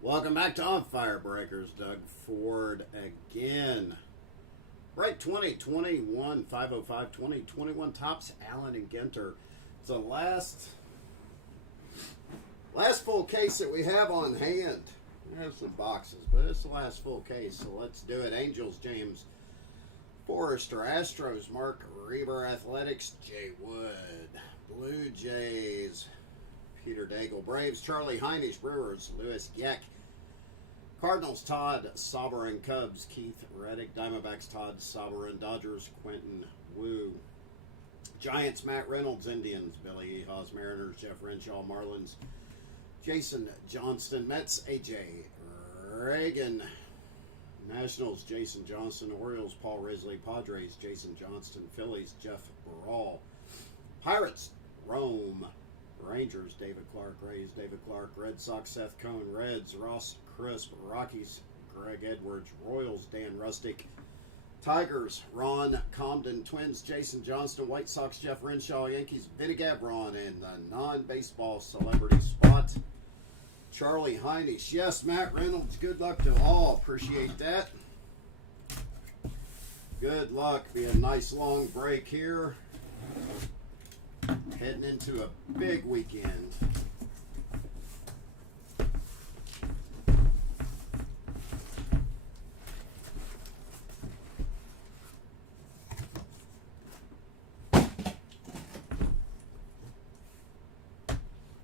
Welcome back to On Fire Breakers. Doug Ford again. Right, 2021, 505, 2021 tops, Allen and Ginter. It's the last full case that we have on hand. We have some boxes, but it's the last full case, so let's do it. Angels, James Forrester. Astros, Mark Reber. Athletics, Jay Wood. Blue Jays, Peter Daigle. Braves, Charlie Heinisch. Brewers, Lewis Yeck. Cardinals, Todd Soberin. Cubs, Keith Reddick. Diamondbacks, Todd Soberin. Dodgers, Quentin Wu. Giants, Matt Reynolds. Indians, Billy Ehaws. Mariners, Jeff Renshaw. Marlins, Jason Johnston. Mets, AJ Reagan. Nationals, Jason Johnson. Orioles, Paul Risley. Padres, Jason Johnston. Phillies, Jeff Barral. Pirates, Rome. Rangers, David Clark. Rays, David Clark. Red Sox, Seth Cohn. Reds, Ross Crisp. Rockies, Greg Edwards. Royals, Dan Rustick. Tigers, Ron Comden. Twins, Jason Johnston. White Sox, Jeff Renshaw. Yankees, Vinny Gabron. And the non-baseball celebrity spot, Charlie Heinisch. Yes, Matt Reynolds. Good luck to all. Appreciate that. Good luck. Be a nice long break here. Heading into a big weekend.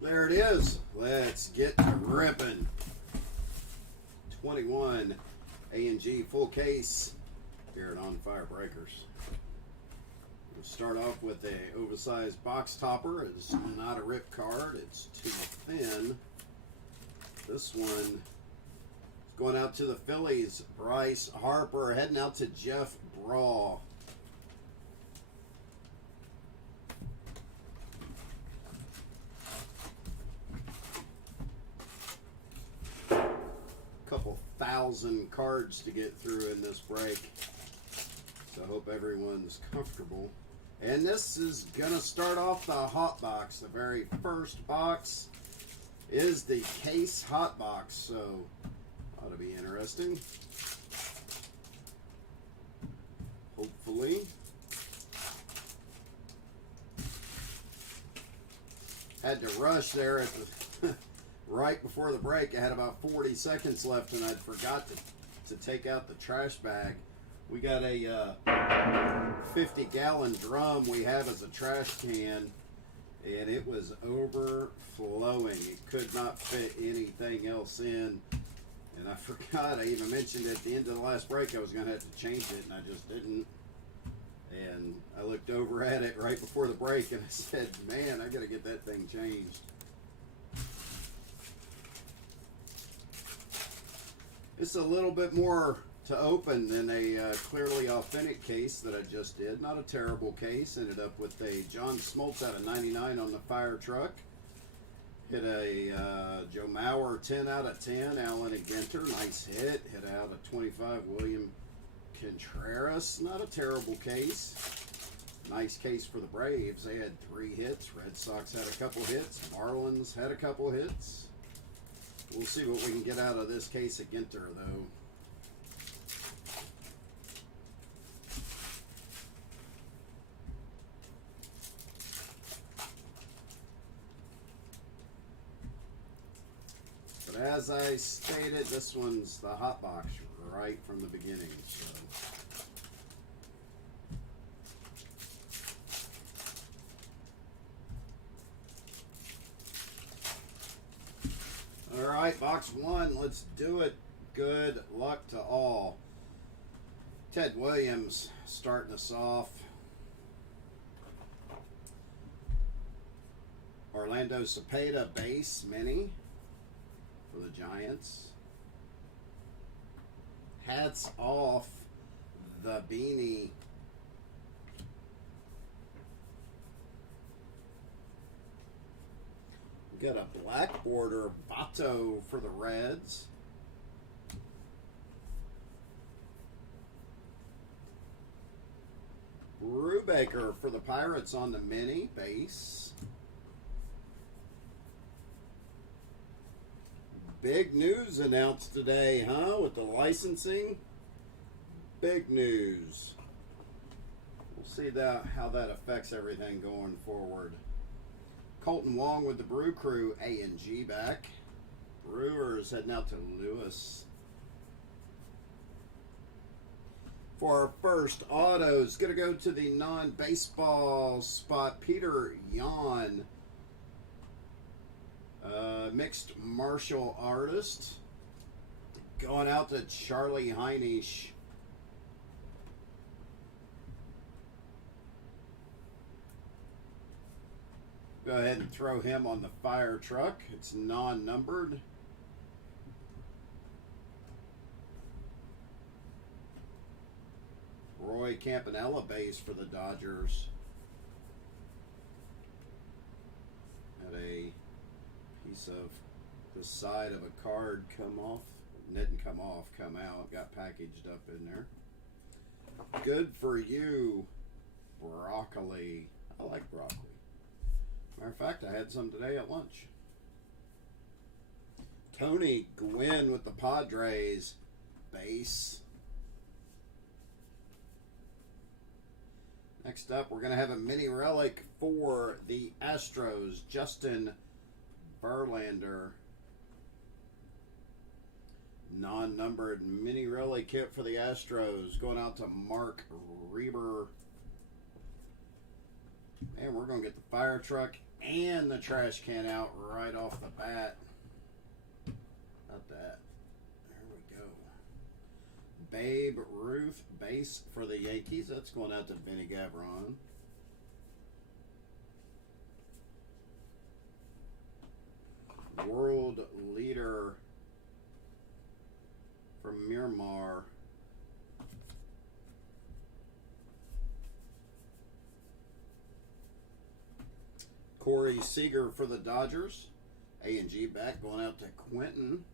There it is. Let's get to ripping. 21 A&G full case here at On Fire Breakers. We'll start off with a oversized box topper. It's not a rip card. It's too thin. This one is going out to the Phillies. Bryce Harper. Heading out to Jeff Brawl. Couple thousand cards to get through in this break. So I hope everyone's comfortable. And this is going to start off the hot box. The very first box is the case hot box. So ought to be interesting. Hopefully. Had to rush there at the right before the break. I had about 40 seconds left and I'd forgot to take out the trash bag. We got a 50-gallon drum we have as a trash can, and it was overflowing. It could not fit anything else in, and I forgot. I even mentioned at the end of the last break I was going to have to change it, and I just didn't. And I looked over at it right before the break, and I said, man, I got to get that thing changed. It's a little bit more to open than a clearly authentic case that I just did. Not a terrible case. Ended up with a John Smoltz out of 99 on the fire truck. Hit a Joe Mauer 10 out of 10. Allen and Ginter, nice hit. Hit out a 25 William Contreras. Not a terrible case. Nice case for the Braves. They had 3 hits. Red Sox had a couple hits. Marlins had a couple hits. We'll see what we can get out of this case of Ginter, though. But as I stated, this one's the hot box right from the beginning. So. All right, box 1. Let's do it. Good luck to all. Ted Williams starting us off. Orlando Cepeda base mini for the Giants. Hats off the beanie. We got a black border Vato for the Reds. Brubaker for the Pirates on the mini base. Big news announced today, huh? With the licensing. Big news. We'll see how that affects everything going forward. Colton Wong with the Brew Crew, A&G back. Brewers heading out to Lewis. For our first autos, going to go to the non-baseball spot. Peter Yan, mixed martial artist. Going out to Charlie Heinisch. Go ahead and throw him on the fire truck. It's non-numbered. Roy Campanella base for the Dodgers. Had a piece of the side of a card come off. Didn't come off, come out. Got packaged up in there. Good for you, broccoli. I like broccoli. Matter of fact, I had some today at lunch. Tony Gwynn with the Padres base. Next up, we're going to have a mini relic for the Astros. Justin Verlander. Non-numbered mini relic kit for the Astros. Going out to Mark Reber. And we're going to get the fire truck and the trash can out right off the bat. Not that. There we go. Babe Ruth base for the Yankees. That's going out to Vinny Gavron. World leader from Myanmar. Corey Seager for the Dodgers. A&G back going out to Quentin.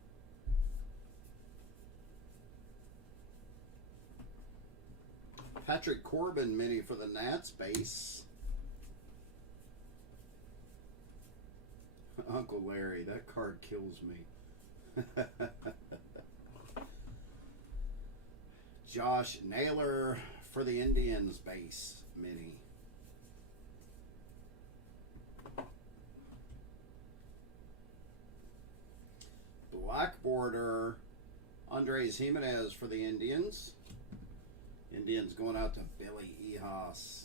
Patrick Corbin mini for the Nats base. Uncle Larry, that card kills me. Josh Naylor for the Indians base mini. Black border Andres Jimenez for the Indians. Indians going out to Billy Ehas.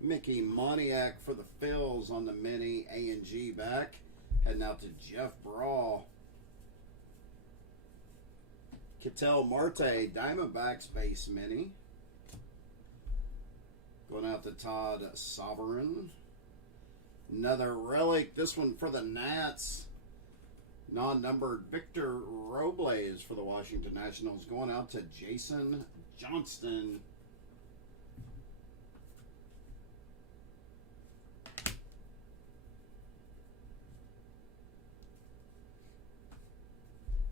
Mickey Moniak for the Phils on the mini. A&G back. Heading out to Jeff Brawl. Ketel Marte Diamondbacks base mini. Going out to Todd Sovereign. Another relic, this one for the Nats. Non-numbered Victor Robles for the Washington Nationals. Going out to Jason Johnston.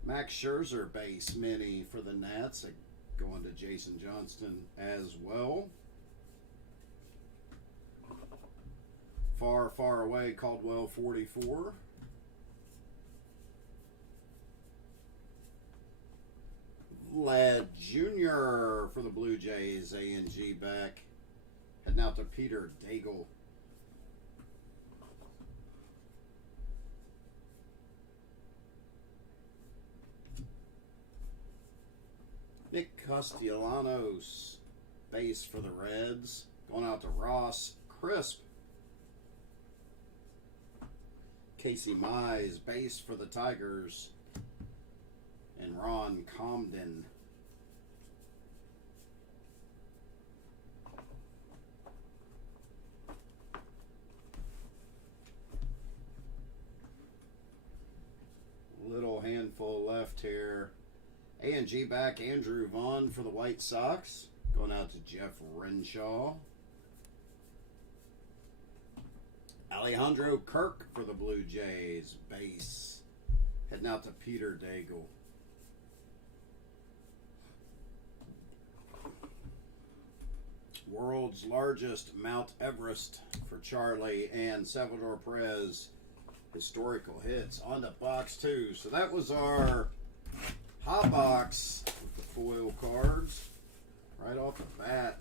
Max Scherzer base mini for the Nats. going to Jason Johnston as well. Far, far away, Caldwell 44. Vlad Jr. for the Blue Jays, A&G back. Heading out to Peter Daigle. Nick Castellanos, base for the Reds. Going out to Ross Crisp. Casey Mize, base for the Tigers. And Ron Comden. Little handful left here. A&G back, Andrew Vaughn for the White Sox. Going out to Jeff Renshaw. Alejandro Kirk for the Blue Jays, base. Heading out to Peter Daigle. World's largest Mount Everest for Charlie and Salvador Perez. Historical hits on to box 2. So that was our hot box with the foil cards right off the bat.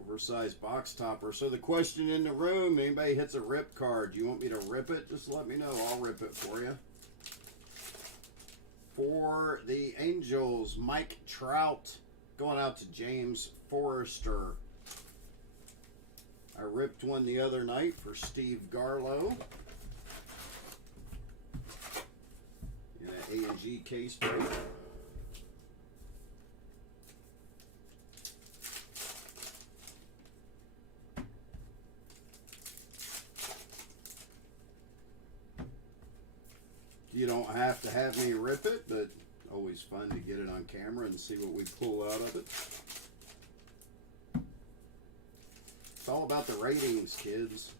Oversized box topper. So the question in the room, anybody hits a rip card, you want me to rip it? Just let me know. I'll rip it for you. For the Angels, Mike Trout going out to James Forrester. I ripped one the other night for Steve Garlow. In an A&G case break. You don't have to have me rip it, but always fun to get it on camera and see what we pull out of it. It's all about the ratings, kids.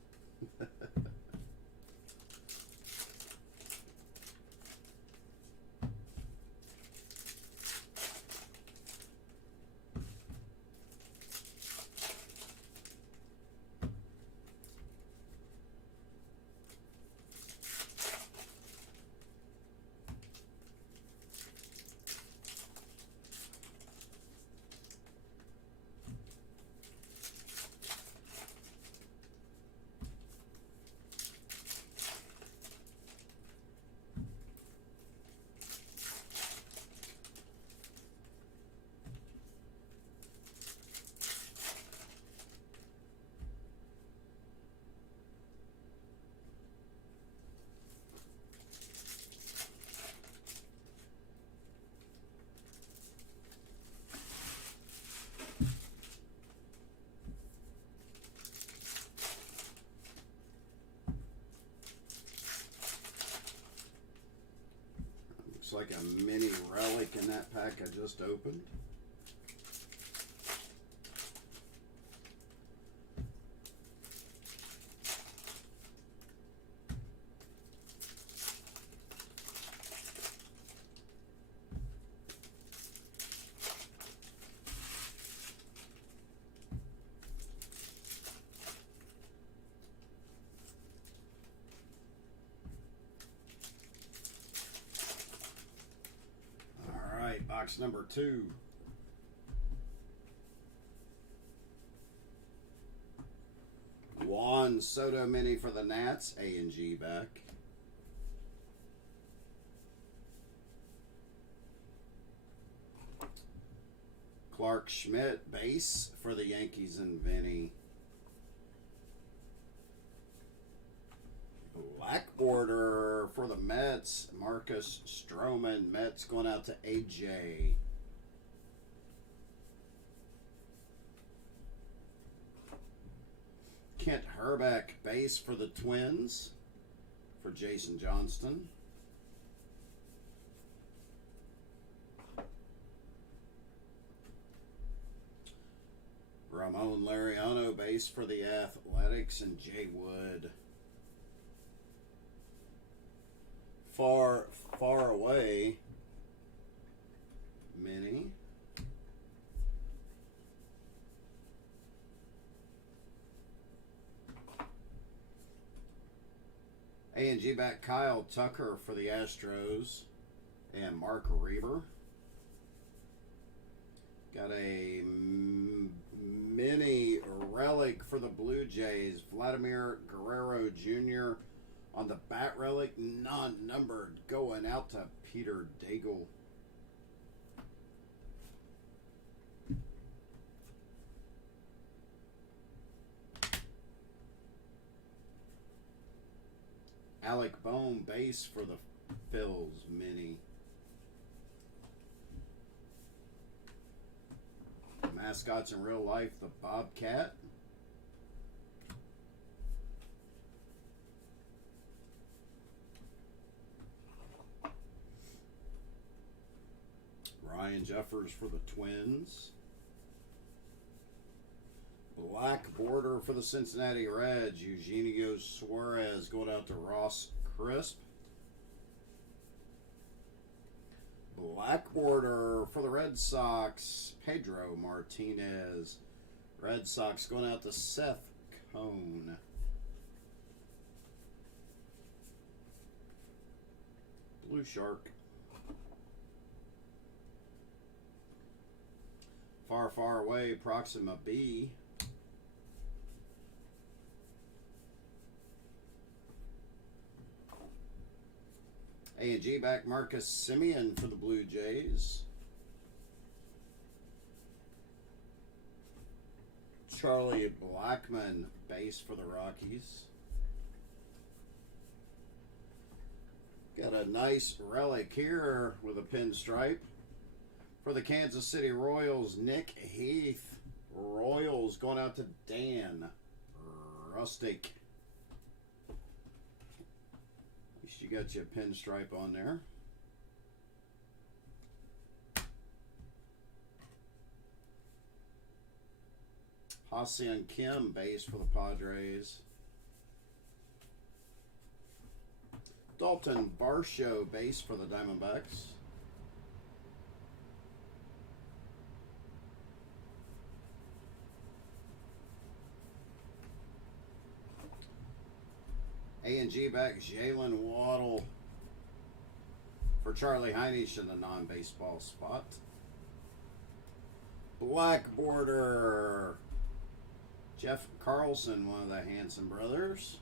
Like a mini relic in that pack I just opened. Box number 2. Juan Soto mini for the Nats, A&G back. Clark Schmidt base for the Yankees and Vinny. Black border for the Mets, Marcus Stroman. Mets going out to AJ. Kent Herbeck base for the Twins for Jason Johnston. Ramon Laureano base for the Athletics and Jay Wood. Far, far away, A&G back Kyle Tucker for the Astros and Mark Reber. Got a mini relic for the Blue Jays. Vladimir Guerrero Jr. on the bat relic, non-numbered, going out to Peter Daigle. Alec Bohm base for the Phils mini. Mascots in real life, the Bobcat. Ryan Jeffers for the Twins. Black border for the Cincinnati Reds. Eugenio Suarez going out to Ross Crisp. Black border for the Red Sox. Pedro Martinez. Red Sox going out to Seth Cone. Blue Shark. Far, far away, Proxima B. A&G back Marcus Semien for the Blue Jays. Charlie Blackmon base for the Rockies. Got a nice relic here with a pinstripe for the Kansas City Royals. Nick Heath. Royals going out to Dan Rustic. You got your pinstripe on there. Ha-Seong Kim base for the Padres. Dalton Varsho base for the Diamondbacks. A&G back Jalen Waddle for Charlie Heinisch in the non-baseball spot. Black border Jeff Carlson, one of the Hanson brothers.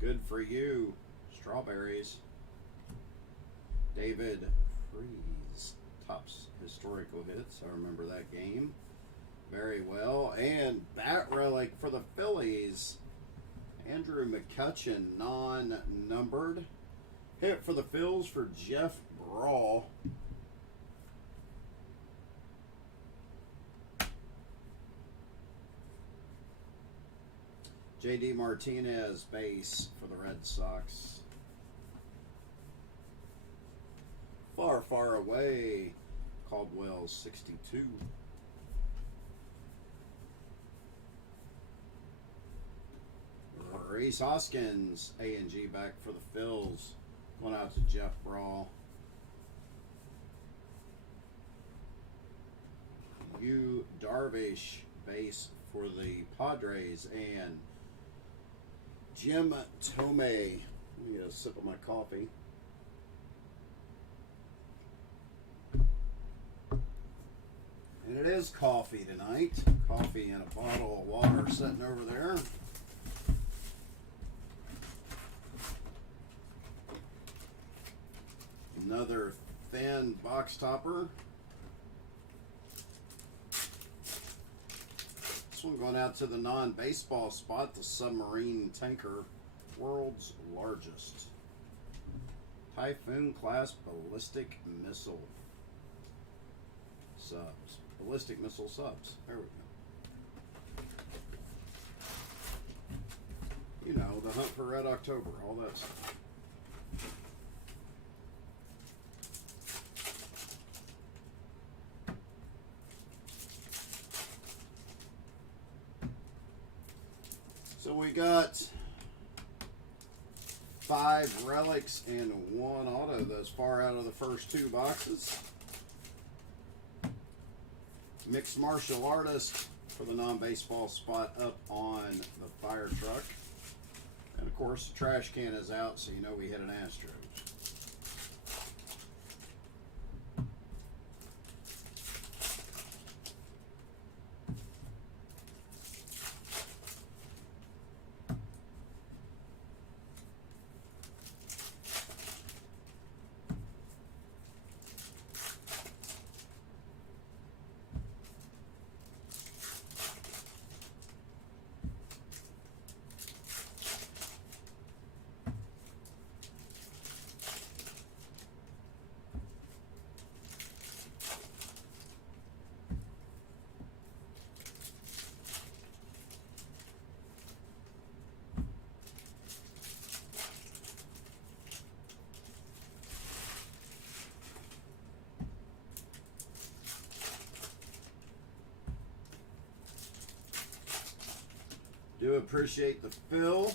Good for you. Strawberries. David Freeze. Tops historical hits. I remember that game very well. And bat relic for the Phillies. Andrew McCutchen, non-numbered. Hit for the Phils for Jeff Brawl. J.D. Martinez base for the Red Sox. Far, far away, Caldwell 62. Reese Hoskins, A&G back for the Phils. Going out to Jeff Brawl. Yu Darvish base for the Padres. And Jim Tomei. Let me get a sip of my coffee. And it is coffee tonight. Coffee and a bottle of water sitting over there. Another thin box topper. This one going out to the non-baseball spot, the submarine tanker, world's largest. Typhoon class ballistic missile subs. Ballistic missile subs. There we go. You know, the hunt for Red October, all that stuff. So we got 5 relics and 1 auto thus far out of the first 2 boxes. Mixed martial artist for the non-baseball spot up on the fire truck. And of course, the trash can is out, so you know we hit an Astros. Do appreciate the fill.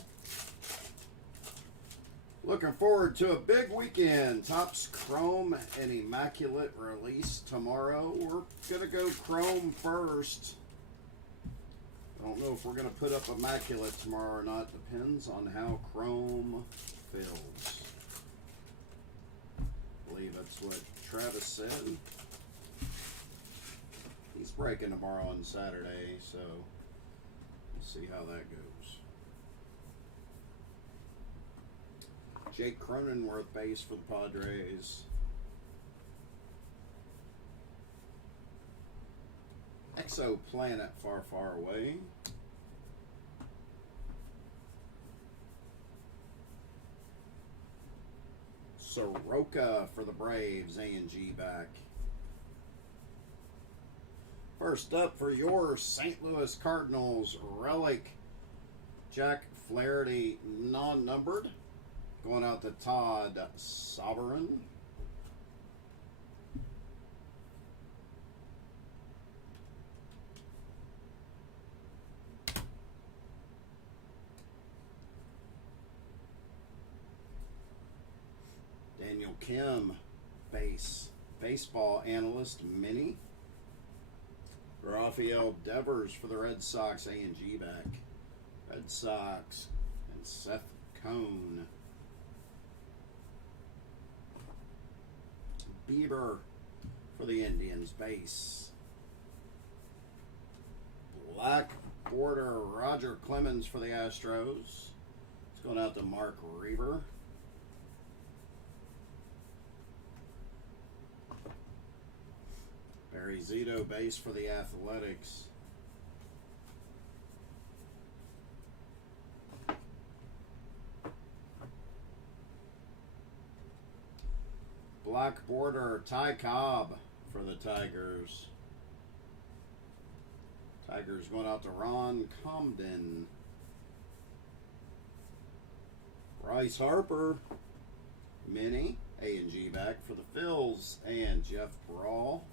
Looking forward to a big weekend. Topps Chrome and Immaculate release tomorrow. We're going to go Chrome first. I don't know if we're going to put up Immaculate tomorrow or not. Depends on how Chrome fills. I believe that's what Travis said. He's breaking tomorrow on Saturday, so we'll see how that goes. Jake Cronenworth base for the Padres. Exoplanet Far, Far Away. Soroka for the Braves, A&G back. First up for your St. Louis Cardinals, Relic Jack Flaherty, non-numbered. Going out to Todd Sovereign. Daniel Kim, baseball analyst, mini. Rafael Devers for the Red Sox, A&G back. Red Sox and Seth Cone. Bieber for the Indians, base. Black border, Roger Clemens for the Astros. It's going out to Mark Reber. Barry Zito, base for the Athletics. Black border, Ty Cobb for the Tigers. Tigers going out to Ron Comden. Bryce Harper, mini, A&G back for the Phils, and Jeff Brawl.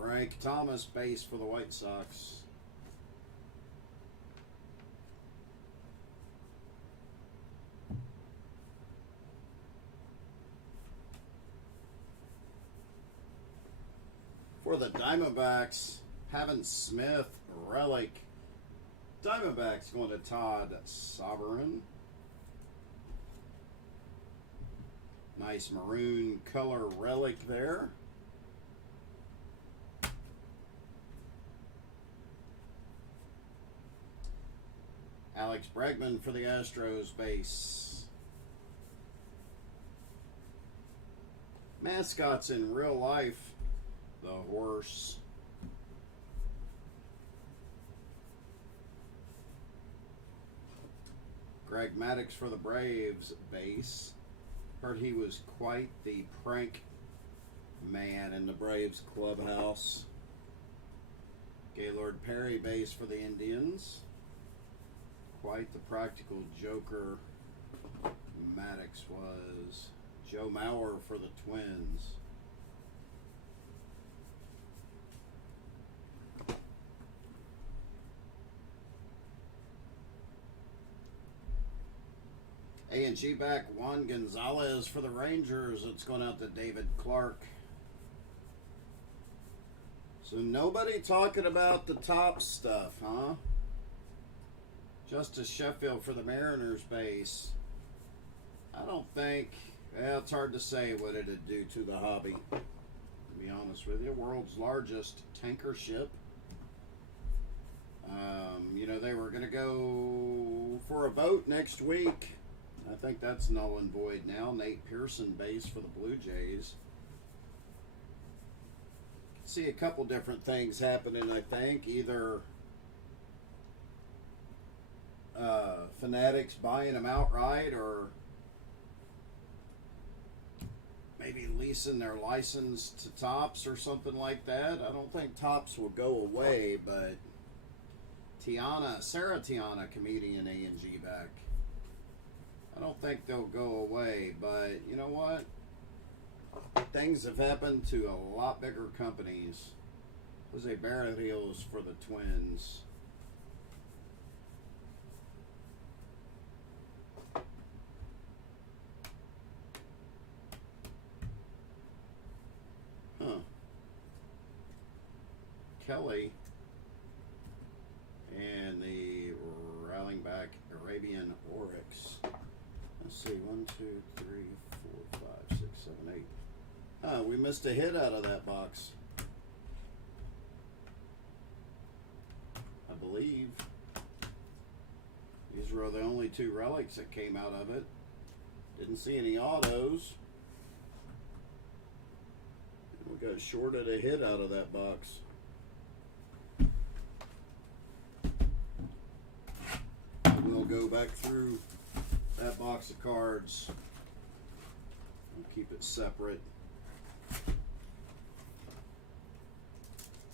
Frank Thomas, base for the White Sox. For the Diamondbacks, Havin Smith, relic. Diamondbacks going to Todd Sovereign. Nice maroon color relic there. Alex Bregman for the Astros base. Mascots in real life, the horse. Greg Maddux for the Braves base. Heard he was quite the prank man in the Braves clubhouse. Gaylord Perry base for the Indians. Quite the practical joker Maddux was. Joe Mauer for the Twins. A&G back, Juan Gonzalez for the Rangers. It's going out to David Clark. So nobody talking about the top stuff, huh? Justice Sheffield for the Mariners base. I don't think, well, it's hard to say what it'd do to the hobby, to be honest with you. World's largest tanker ship. You know, they were going to go for a vote next week. I think that's null and void now. Nate Pearson base for the Blue Jays. See a couple different things happening, I think. Either Fanatics buying them outright, or maybe leasing their license to Topps or something like that. I don't think Topps will go away, but Sarah Tiana, comedian A&G back. I don't think they'll go away, but you know what? Things have happened to a lot bigger companies. Jose Barrios for the Twins. Huh. Kelly and the rallying back Arabian Oryx. Let's see, 1, 2, 3, 4, 5, 6, 7, 8. We missed a hit out of that box. I believe. These were the only 2 relics that came out of it. Didn't see any autos. We got shorted a hit out of that box. We'll go back through that box of cards. We'll keep it separate.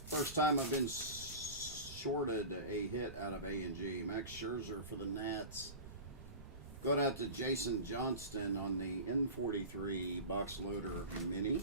First time I've been shorted a hit out of A&G. Max Scherzer for the Nats. Going out to Jason Johnston on the N43 box loader mini.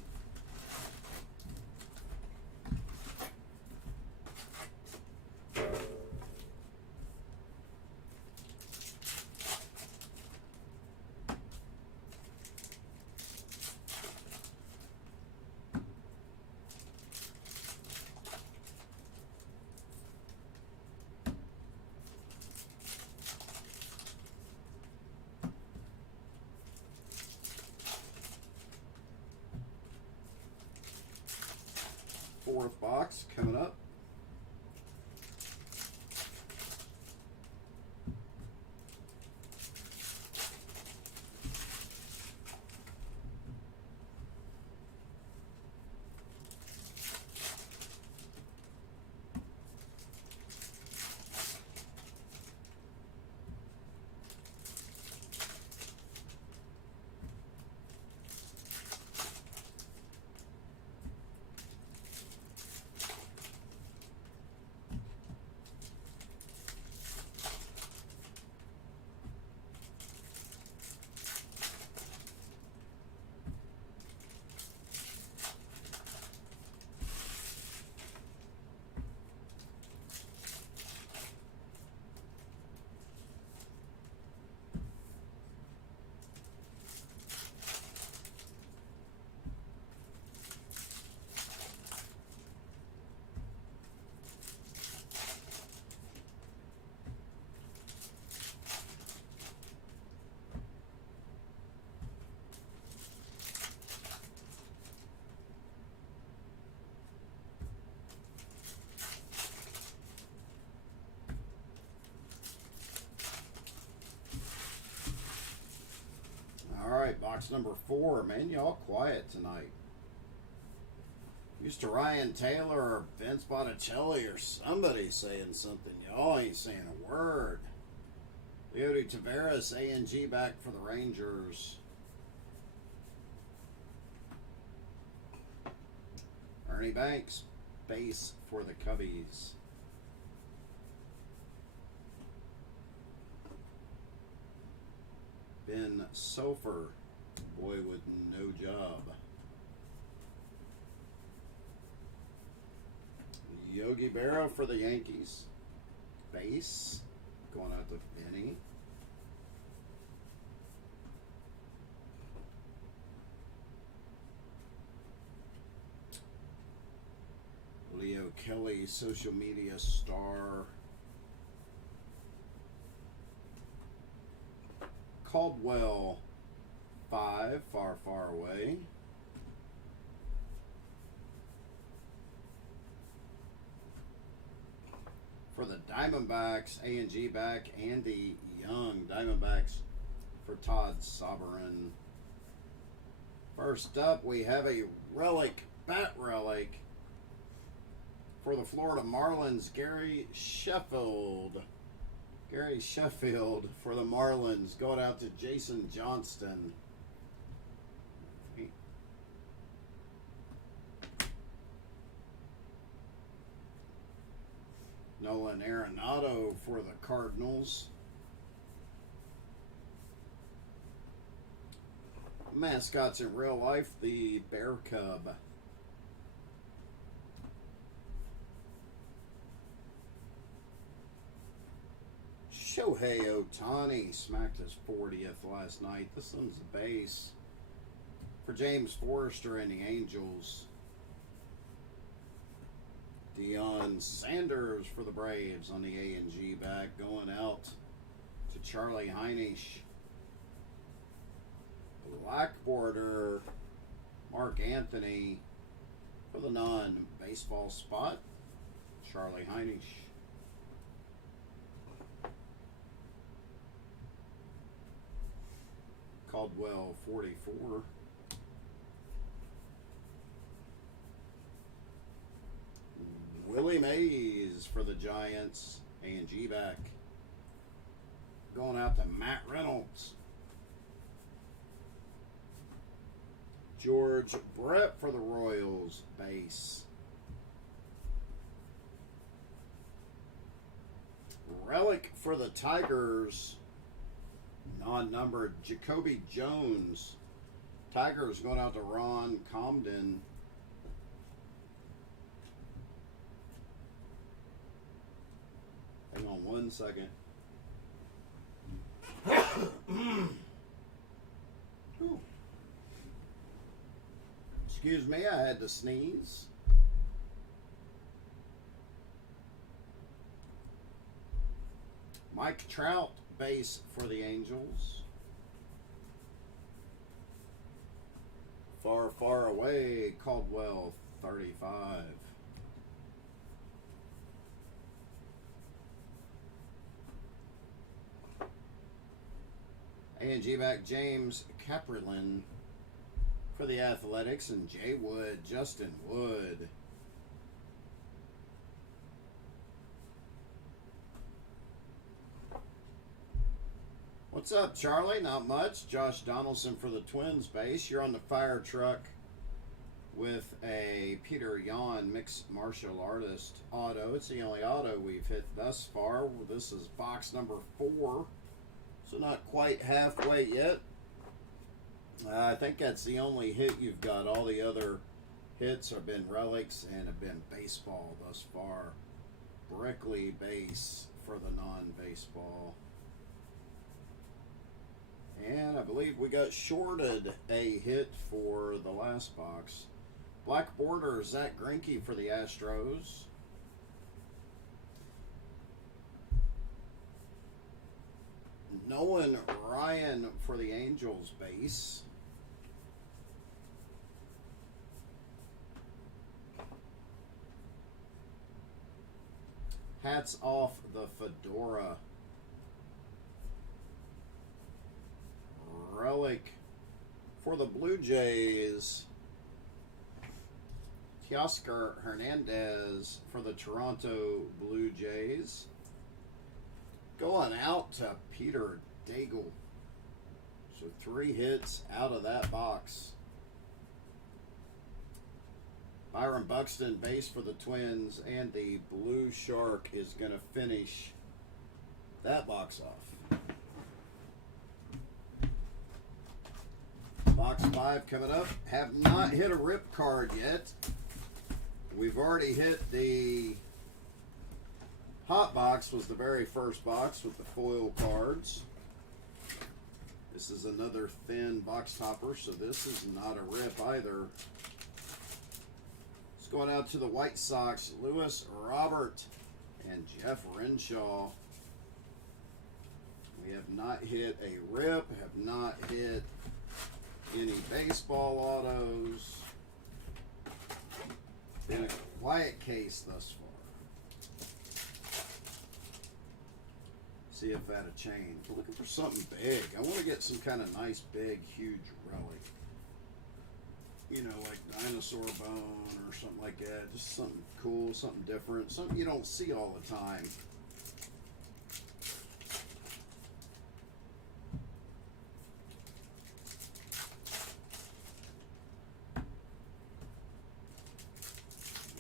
Fourth box coming up. Alright, box number 4. Man, y'all quiet tonight. Used to Ryan Taylor or Vince Botticelli or somebody saying something. Y'all ain't saying a word. Leody Taveras, A&G back for the Rangers. Ernie Banks, base for the Cubbies. Ben Sofer, boy with no job. Yogi Berra for the Yankees. Base, going out to Benny. Mario Kelly, social media star. Caldwell, 5, far, far away. For the Diamondbacks, A&G back, Andy Young. Diamondbacks for Todd Soberin. First up, we have a relic, bat relic, for the Florida Marlins, Gary Sheffield. Gary Sheffield for the Marlins, going out to Jason Johnston. Nolan Arenado for the Cardinals. Mascots in real life, the Bear Cub. Shohei Ohtani smacked his 40th last night. This one's the base for James Forrester and the Angels. Deion Sanders for the Braves on the A&G back, going out to Charlie Heinisch. Black border, Mark Anthony for the non-baseball spot, Charlie Heinisch. Caldwell, 44. Willie Mays for the Giants, A&G back. Going out to Matt Reynolds. George Brett for the Royals, base. Relic for the Tigers, non-numbered, Jacoby Jones. Tigers going out to Ron Comden. Hang on one second. Excuse me, I had to sneeze. Mike Trout, base for the Angels. Far, far away, Caldwell, 35. A&G back, James Caprelin for the Athletics, and Jay Wood, Justin Wood. What's up, Charlie? Not much. Josh Donaldson for the Twins base. You're on the fire truck with a Peter Yan mixed martial artist auto. It's the only auto we've hit thus far. This is box number 4, so not quite halfway yet. I think that's the only hit you've got. All the other hits have been relics and have been baseball thus far. Brickley base for the non-baseball. And I believe we got shorted a hit for the last box. Black border, Zach Greinke for the Astros. Nolan Ryan for the Angels base. Hats off the fedora. Relic for the Blue Jays. Teoscar Hernandez for the Toronto Blue Jays. Going out to Peter Daigle. So 3 hits out of that box. Byron Buxton, base for the Twins, and the Blue Shark is going to finish that box off. Box 5 coming up. Have not hit a rip card yet. We've already hit the hot box, was the very first box with the foil cards. This is another thin box topper, so this is not a rip either. It's going out to the White Sox, Lewis Robert and Jeff Renshaw. We have not hit a rip, have not hit any baseball autos. Been a quiet case thus far. See if that'll change. We're looking for something big. I want to get some kind of nice, big, huge relic. You know, like dinosaur bone or something like that. Just something cool, something different, something you don't see all the time.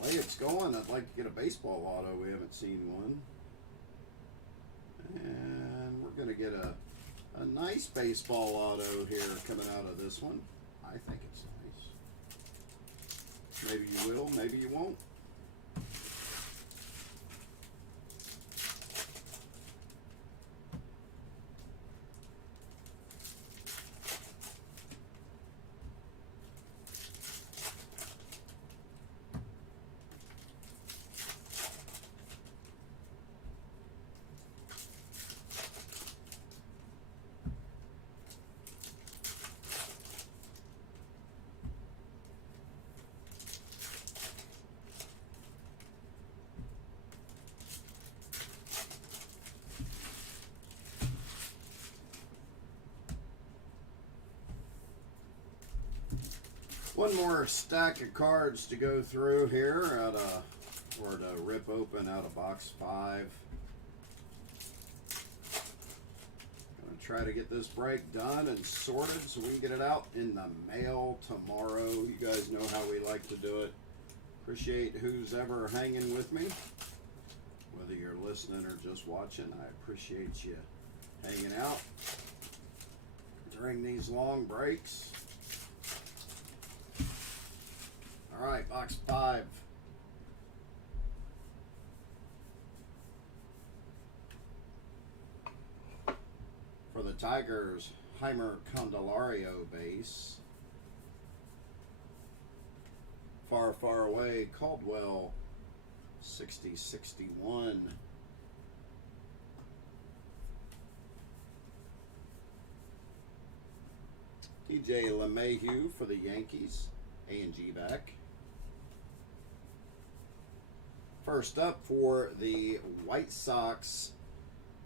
Way it's going, I'd like to get a baseball auto. We haven't seen one. And we're going to get a nice baseball auto here coming out of this one. I think it's nice. Maybe you will, maybe you won't. One more stack of cards to go through here or to rip open out of box 5. Gonna try to get this break done and sorted so we can get it out in the mail tomorrow. You guys know how we like to do it. Appreciate who's ever hanging with me. Whether you're listening or just watching, I appreciate you hanging out during these long breaks. All right, box 5. For the Tigers, Heimer Candelario base. Far, far away, Caldwell, 60-61. TJ LeMahieu for the Yankees, A&G back. First up for the White Sox,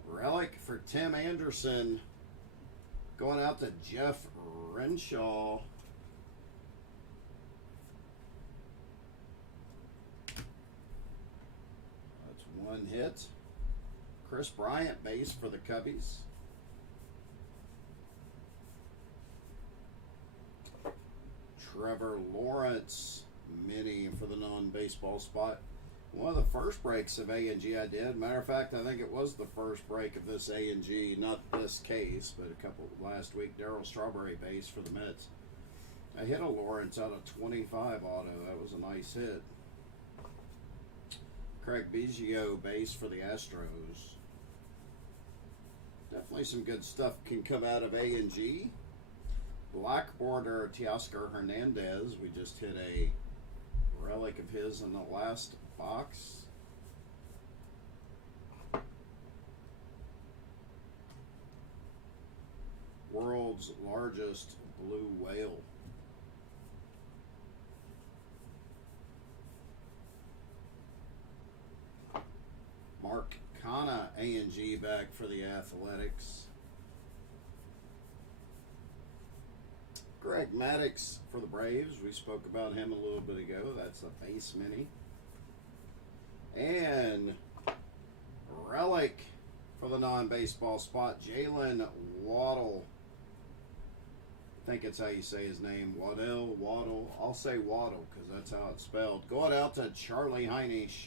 relic for Tim Anderson, going out to Jeff Renshaw. That's one hit. Chris Bryant base for the Cubbies. Trevor Lawrence mini for the non-baseball spot. One of the first breaks of A&G I did. Matter of fact, I think it was the first break of this A&G, not this case, but a couple last week. Darryl Strawberry base for the Mets. I hit a Lawrence out of 25 auto. That was a nice hit. Craig Biggio base for the Astros. Definitely some good stuff can come out of A&G. Black border Teoscar Hernandez. We just hit a relic of his in the last box. World's largest blue whale. Mark Canha, A&G back for the Athletics. Greg Maddux for the Braves. We spoke about him a little bit ago. That's a base mini. And relic for the non-baseball spot, Jalen Waddle. I think it's how you say his name. Waddle. I'll say Waddle because that's how it's spelled. Going out to Charlie Heinisch.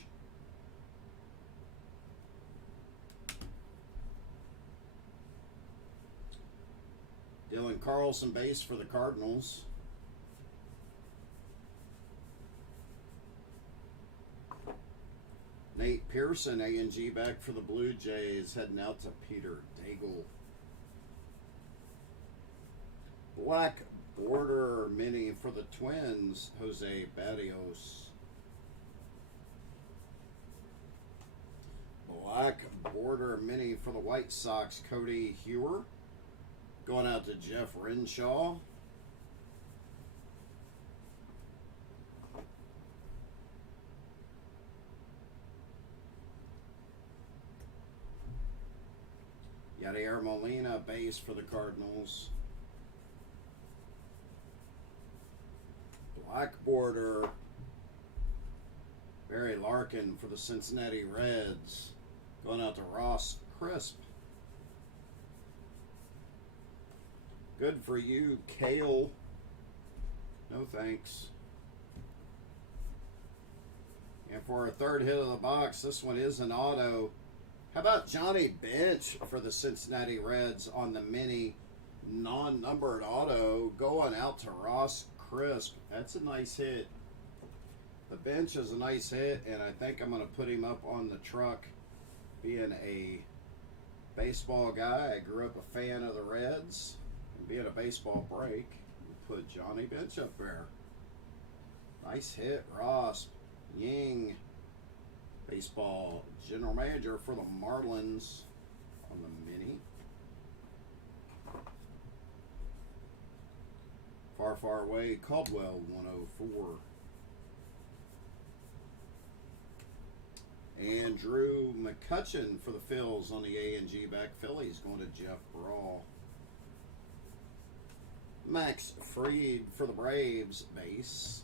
Dylan Carlson base for the Cardinals. Nate Pearson, A&G back for the Blue Jays, heading out to Peter Daigle. Black border mini for the Twins, Jose Barrios. Black border mini for the White Sox, Cody Hewer. Going out to Jeff Renshaw. Yadier Molina, base for the Cardinals. Black border, Barry Larkin for the Cincinnati Reds. Going out to Ross Crisp. Good for you, Kale. No thanks. And for our third hit of the box, this one is an auto. How about Johnny Bench for the Cincinnati Reds on the mini non-numbered auto going out to Ross Crisp. That's a nice hit. The bench is a nice hit, and I think I'm going to put him up on the truck. Being a baseball guy, I grew up a fan of the Reds. And being a baseball break, we put Johnny Bench up there. Nice hit, Ross. Ying, baseball general manager for the Marlins on the mini. Far, far away, Caldwell 104. Andrew McCutcheon for the Phils on the A&G back. Phillies going to Jeff Brawl. Max Fried for the Braves base.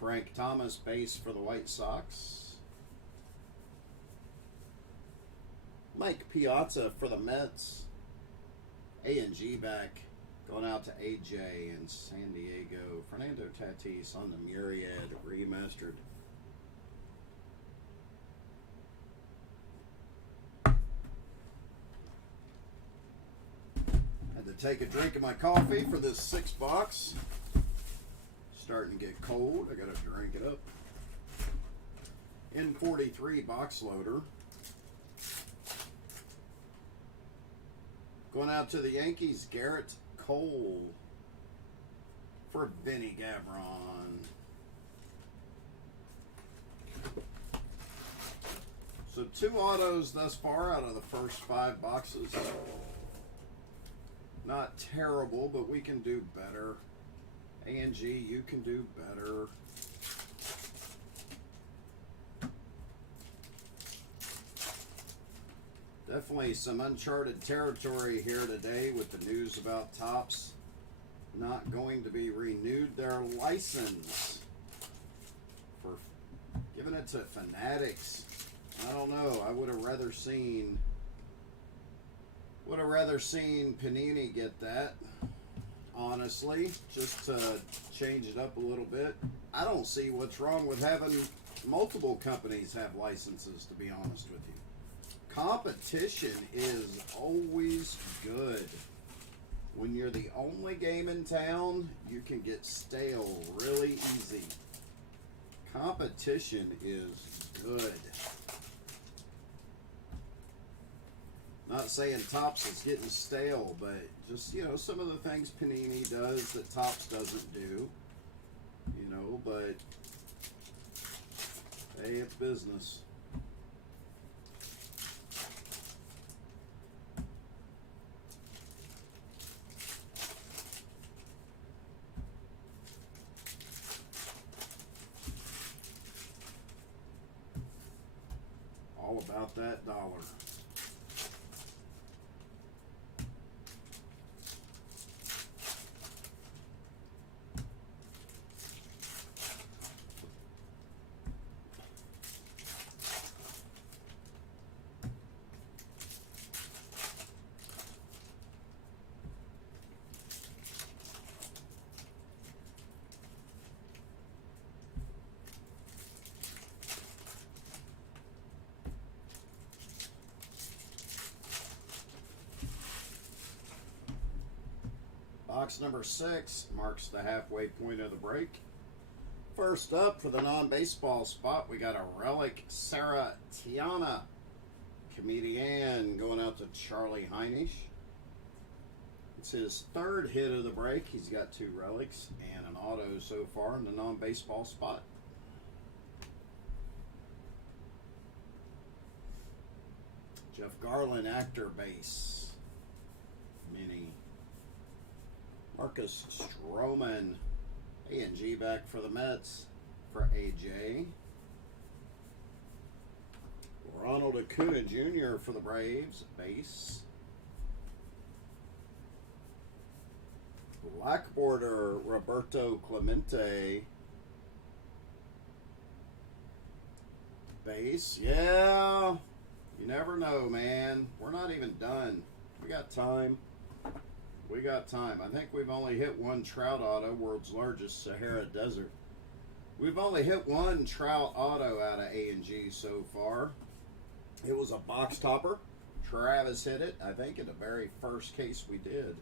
Frank Thomas base for the White Sox. Mike Piazza for the Mets. A&G back going out to AJ in San Diego. Fernando Tatis on the Myriad remastered. Had to take a drink of my coffee for this 6 box. Starting to get cold. I gotta drink it up. N43 box loader. Going out to the Yankees, Garrett Cole for Vinny Gavron. So 2 autos thus far out of the first 5 boxes. Not terrible, but we can do better. A&G, you can do better. Definitely some uncharted territory here today with the news about Topps not going to be renewed their license for giving it to Fanatics. I don't know. I would have rather seen Panini get that. Honestly, just to change it up a little bit. I don't see what's wrong with having multiple companies have licenses, to be honest with you. Competition is always good. When you're the only game in town, you can get stale really easy. Competition is good. Not saying Topps is getting stale, but just, you know, some of the things Panini does that Topps doesn't do, you know, but hey, it's business. All about that dollar. Box number 6 marks the halfway point of the break. First up for the non-baseball spot, we got a relic Sarah Tiana comedian going out to Charlie Heinisch. It's his third hit of the break. He's got 2 relics and an auto so far in the non-baseball spot. Jeff Garland, actor base. Mini. Marcus Stroman, A&G back for the Mets for AJ. Ronald Acuna Jr. for the Braves, base. Black border, Roberto Clemente, base. Yeah, you never know, man. We're not even done. We got time. We got time. I think we've only hit 1 Trout auto, world's largest Sahara Desert. We've only hit 1 Trout auto out of A&G so far. It was a box topper. Travis hit it, I think, in the very first case we did.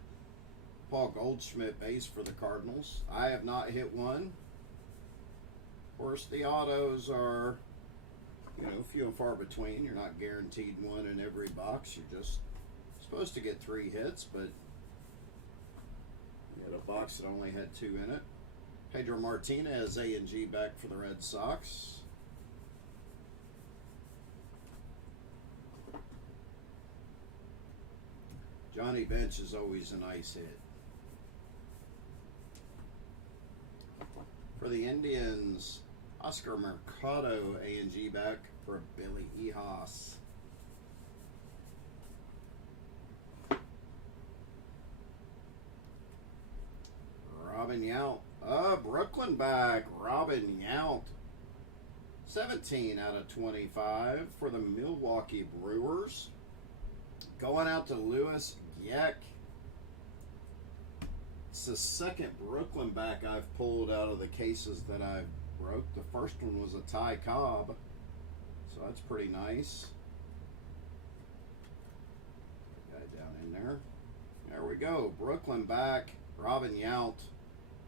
Paul Goldschmidt base for the Cardinals. I have not hit 1. Of course, the autos are, few and far between. You're not guaranteed 1 in every box. You're just supposed to get 3 hits, but you had a box that only had 2 in it. Pedro Martinez, A&G back for the Red Sox. Johnny Bench is always a nice hit. For the Indians, Oscar Mercado, A&G back for Billy Ehas. Robin Yount, Brooklyn back, Robin Yount. 17 out of 25 for the Milwaukee Brewers. Going out to Lewis Gieck. It's the second Brooklyn back I've pulled out of the cases that I broke. The first one was a Ty Cobb, so that's pretty nice. Put that down in there. There we go. Brooklyn back. Robin Yount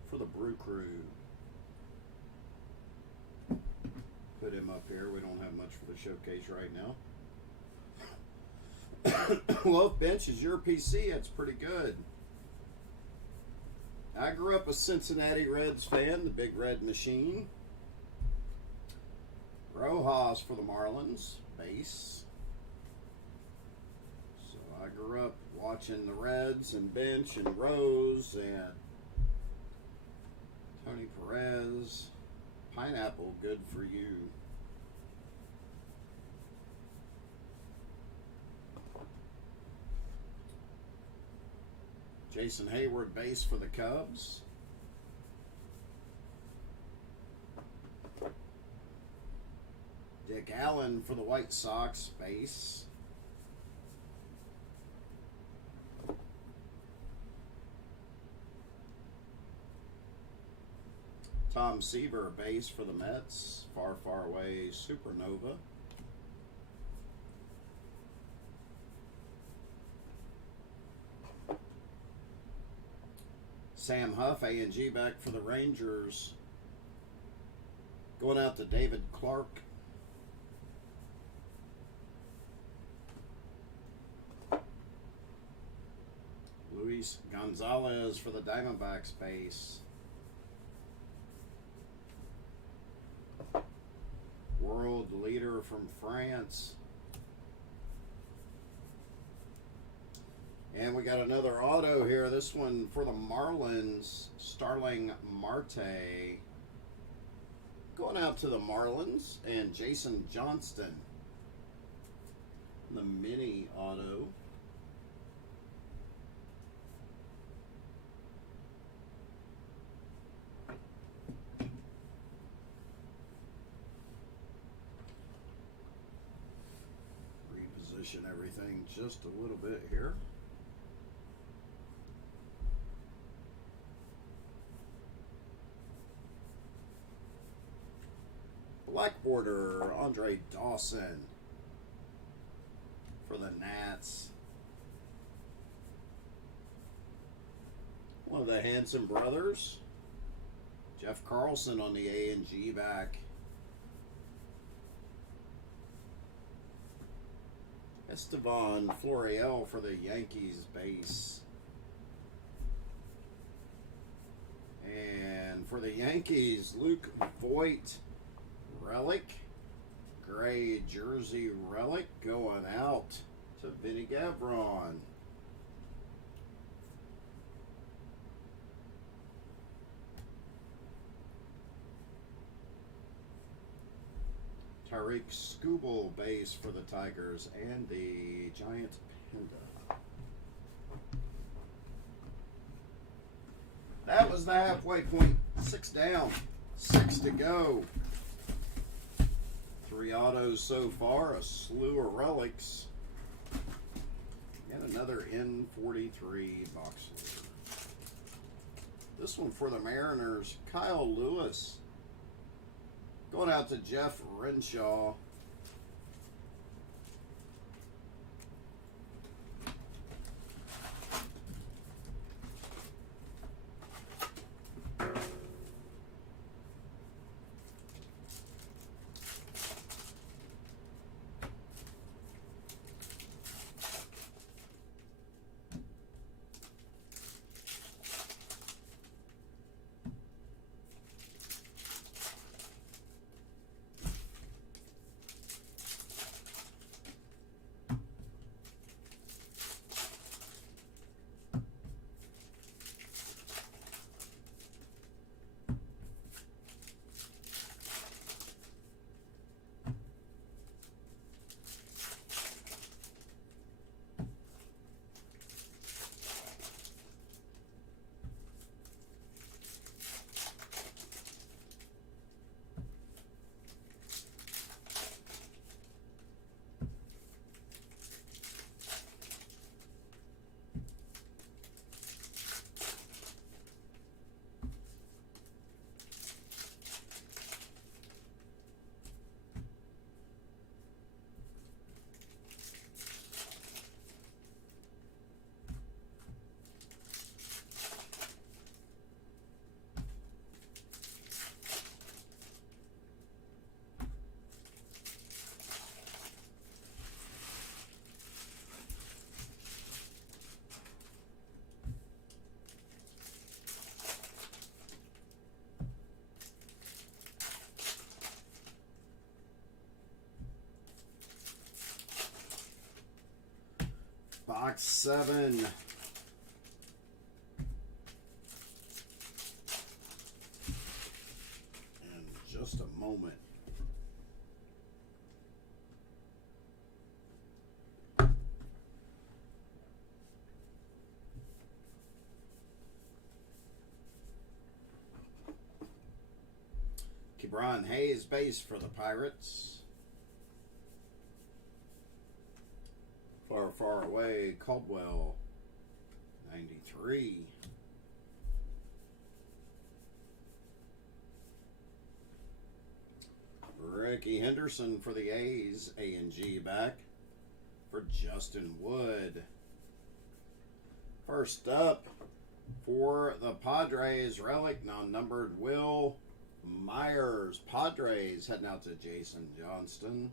for the Brew Crew. Put him up here. We don't have much for the showcase right now. Well, if Bench is your PC, that's pretty good. I grew up a Cincinnati Reds fan, the Big Red Machine. Rojas for the Marlins, base. So I grew up watching the Reds and Bench and Rose and Tony Perez. Pineapple, good for you. Jason Hayward, base for the Cubs. Dick Allen for the White Sox, base. Tom Seaver, base for the Mets. Far, far away, Supernova. Sam Huff, A&G back for the Rangers. Going out to David Clark. Luis Gonzalez for the Diamondbacks, base. World leader from France. And we got another auto here. This one for the Marlins, Starling Marte. Going out to the Marlins and Jason Johnston. The mini auto. Reposition everything just a little bit here. Black border, Andre Dawson for the Nats. One of the Hanson brothers. Jeff Carlson on the A&G back. Estevan Florial for the Yankees, base. And for the Yankees, Luke Voigt relic. Gray jersey relic going out to Vinny Gavron. Tariq Skubal base for the Tigers and the Giant Panda. That was the halfway point. 6 down, 6 to go. 3 autos so far, a slew of relics, and another N43 box leader. This one for the Mariners, Kyle Lewis. Going out to Jeff Renshaw. Box 7. In just a moment. Kebron Hayes base for the Pirates. Far, far away, Caldwell, 93. Ricky Henderson for the A's, A&G back for Justin Wood. First up for the Padres, relic, non-numbered, Will Myers. Padres heading out to Jason Johnston.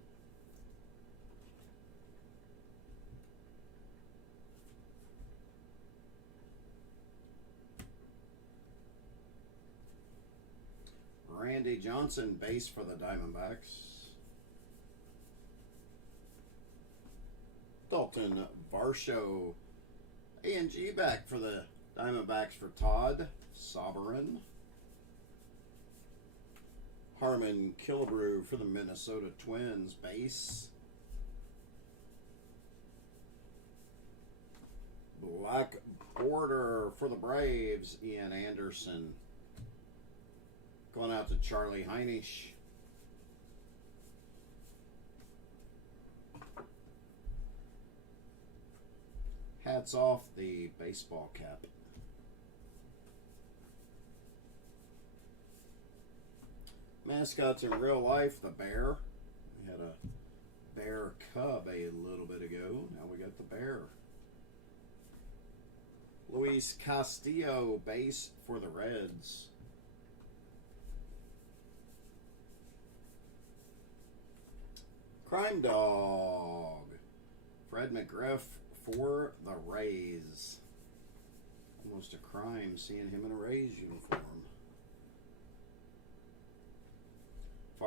Randy Johnson, base for the Diamondbacks. Dalton Varsho, A&G back for the Diamondbacks for Todd Soberin. Harmon Killebrew for the Minnesota Twins, base. Black border for the Braves, Ian Anderson. Going out to Charlie Heinisch. Hats off the baseball cap. Mascots in real life, the bear. We had a bear cub a little bit ago. Now we got the bear. Luis Castillo, base for the Reds. Crime Dog, Fred McGriff for the Rays. Almost a crime seeing him in a Rays uniform.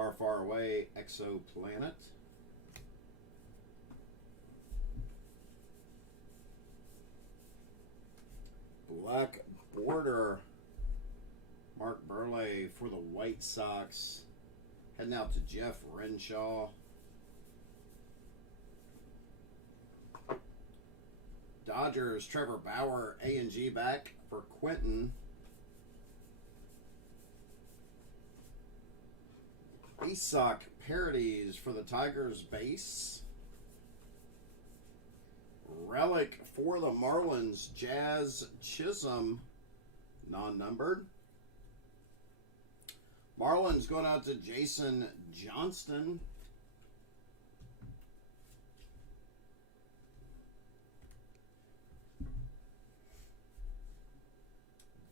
Far, Far Away Exoplanet. Black Border Mark Burley for the White Sox. Heading out to Jeff Renshaw. Dodgers, Trevor Bauer, A&G back for Quentin. Isak parodies for the Tigers base. Relic for the Marlins, Jazz Chisholm, non-numbered. Marlins going out to Jason Johnston.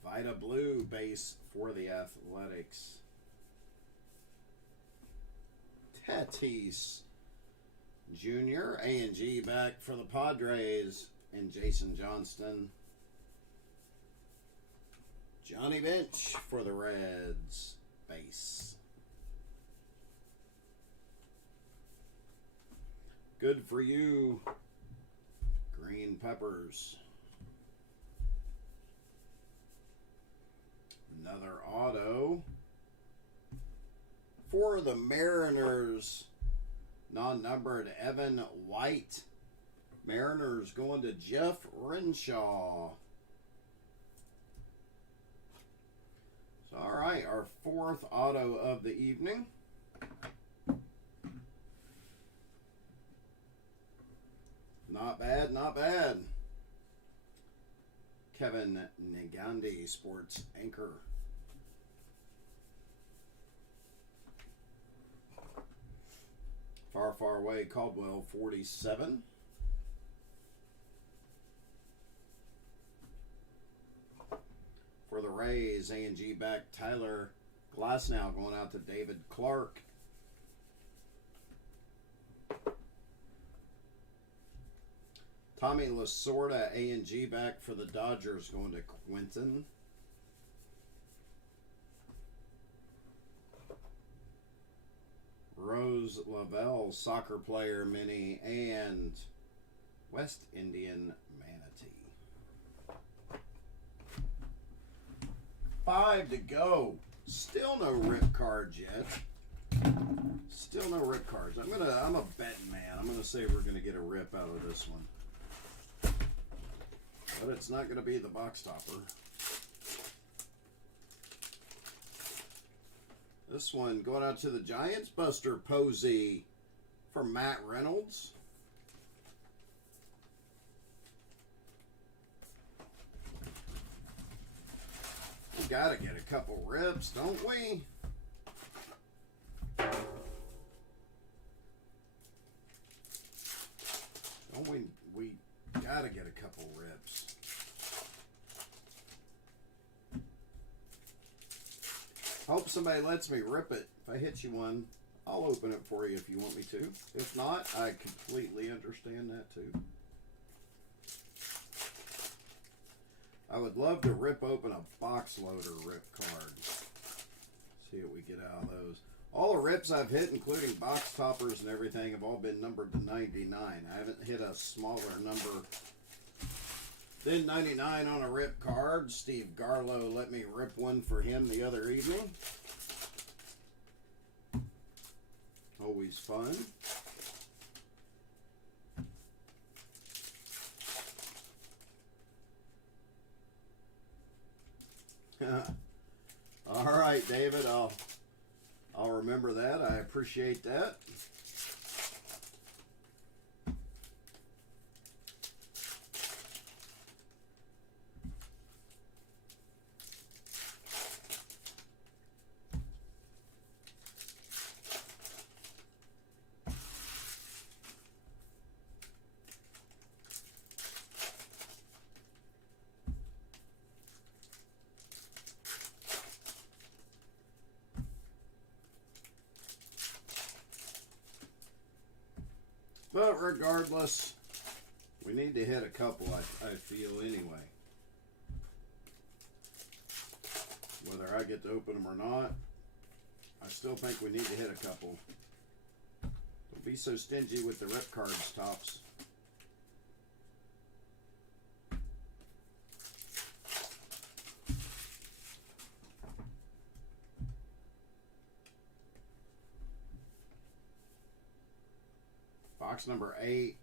Vita Blue base for the Athletics. Tatis Jr., A&G back for the Padres, and Jason Johnston. Johnny Bench for the Reds base. Good for you, Green Peppers. Another auto for the Mariners, non-numbered Evan White. Mariners going to Jeff Renshaw. So, all right, our fourth auto of the evening. Not bad, not bad. Kevin Negandhi, sports anchor. Far, Far Away, Caldwell, 47. For the Rays, A&G back, Tyler Glasnow going out to David Clark. Tommy Lasorda, A&G back for the Dodgers going to Quentin. Rose Lavelle, soccer player mini, and West Indian Manatee. 5 to go. Still no rip cards yet. Still no rip cards. I'm a betting man. I'm gonna say we're gonna get a rip out of this one. But it's not gonna be the box topper. This one going out to the Giants, Buster Posey for Matt Reynolds. We gotta get a couple rips, don't we? Don't we? We gotta get a couple rips. Hope somebody lets me rip it. If I hit you one, I'll open it for you if you want me to. If not, I completely understand that too. I would love to rip open a box loader rip card. See what we get out of those. All the rips I've hit, including box toppers and everything, have all been numbered to 99. I haven't hit a smaller number than 99 on a rip card. Steve Garlow let me rip one for him the other evening. Always fun. All right, David, I'll remember that. I appreciate that. But regardless, we need to hit a couple, I feel, anyway. Whether I get to open them or not, I still think we need to hit a couple. Don't be so stingy with the rip cards, Tops. Box number 8.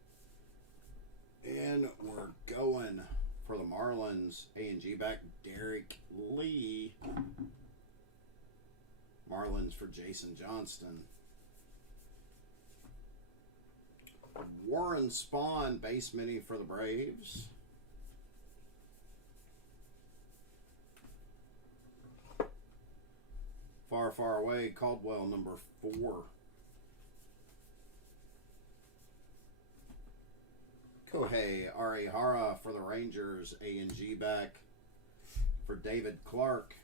And we're going for the Marlins. A&G back, Derek Lee. Marlins for Jason Johnston. Warren Spahn, base mini for the Braves. Far, far away, Caldwell, number 4. Kohei Arihara for the Rangers. A&G back for David Clark.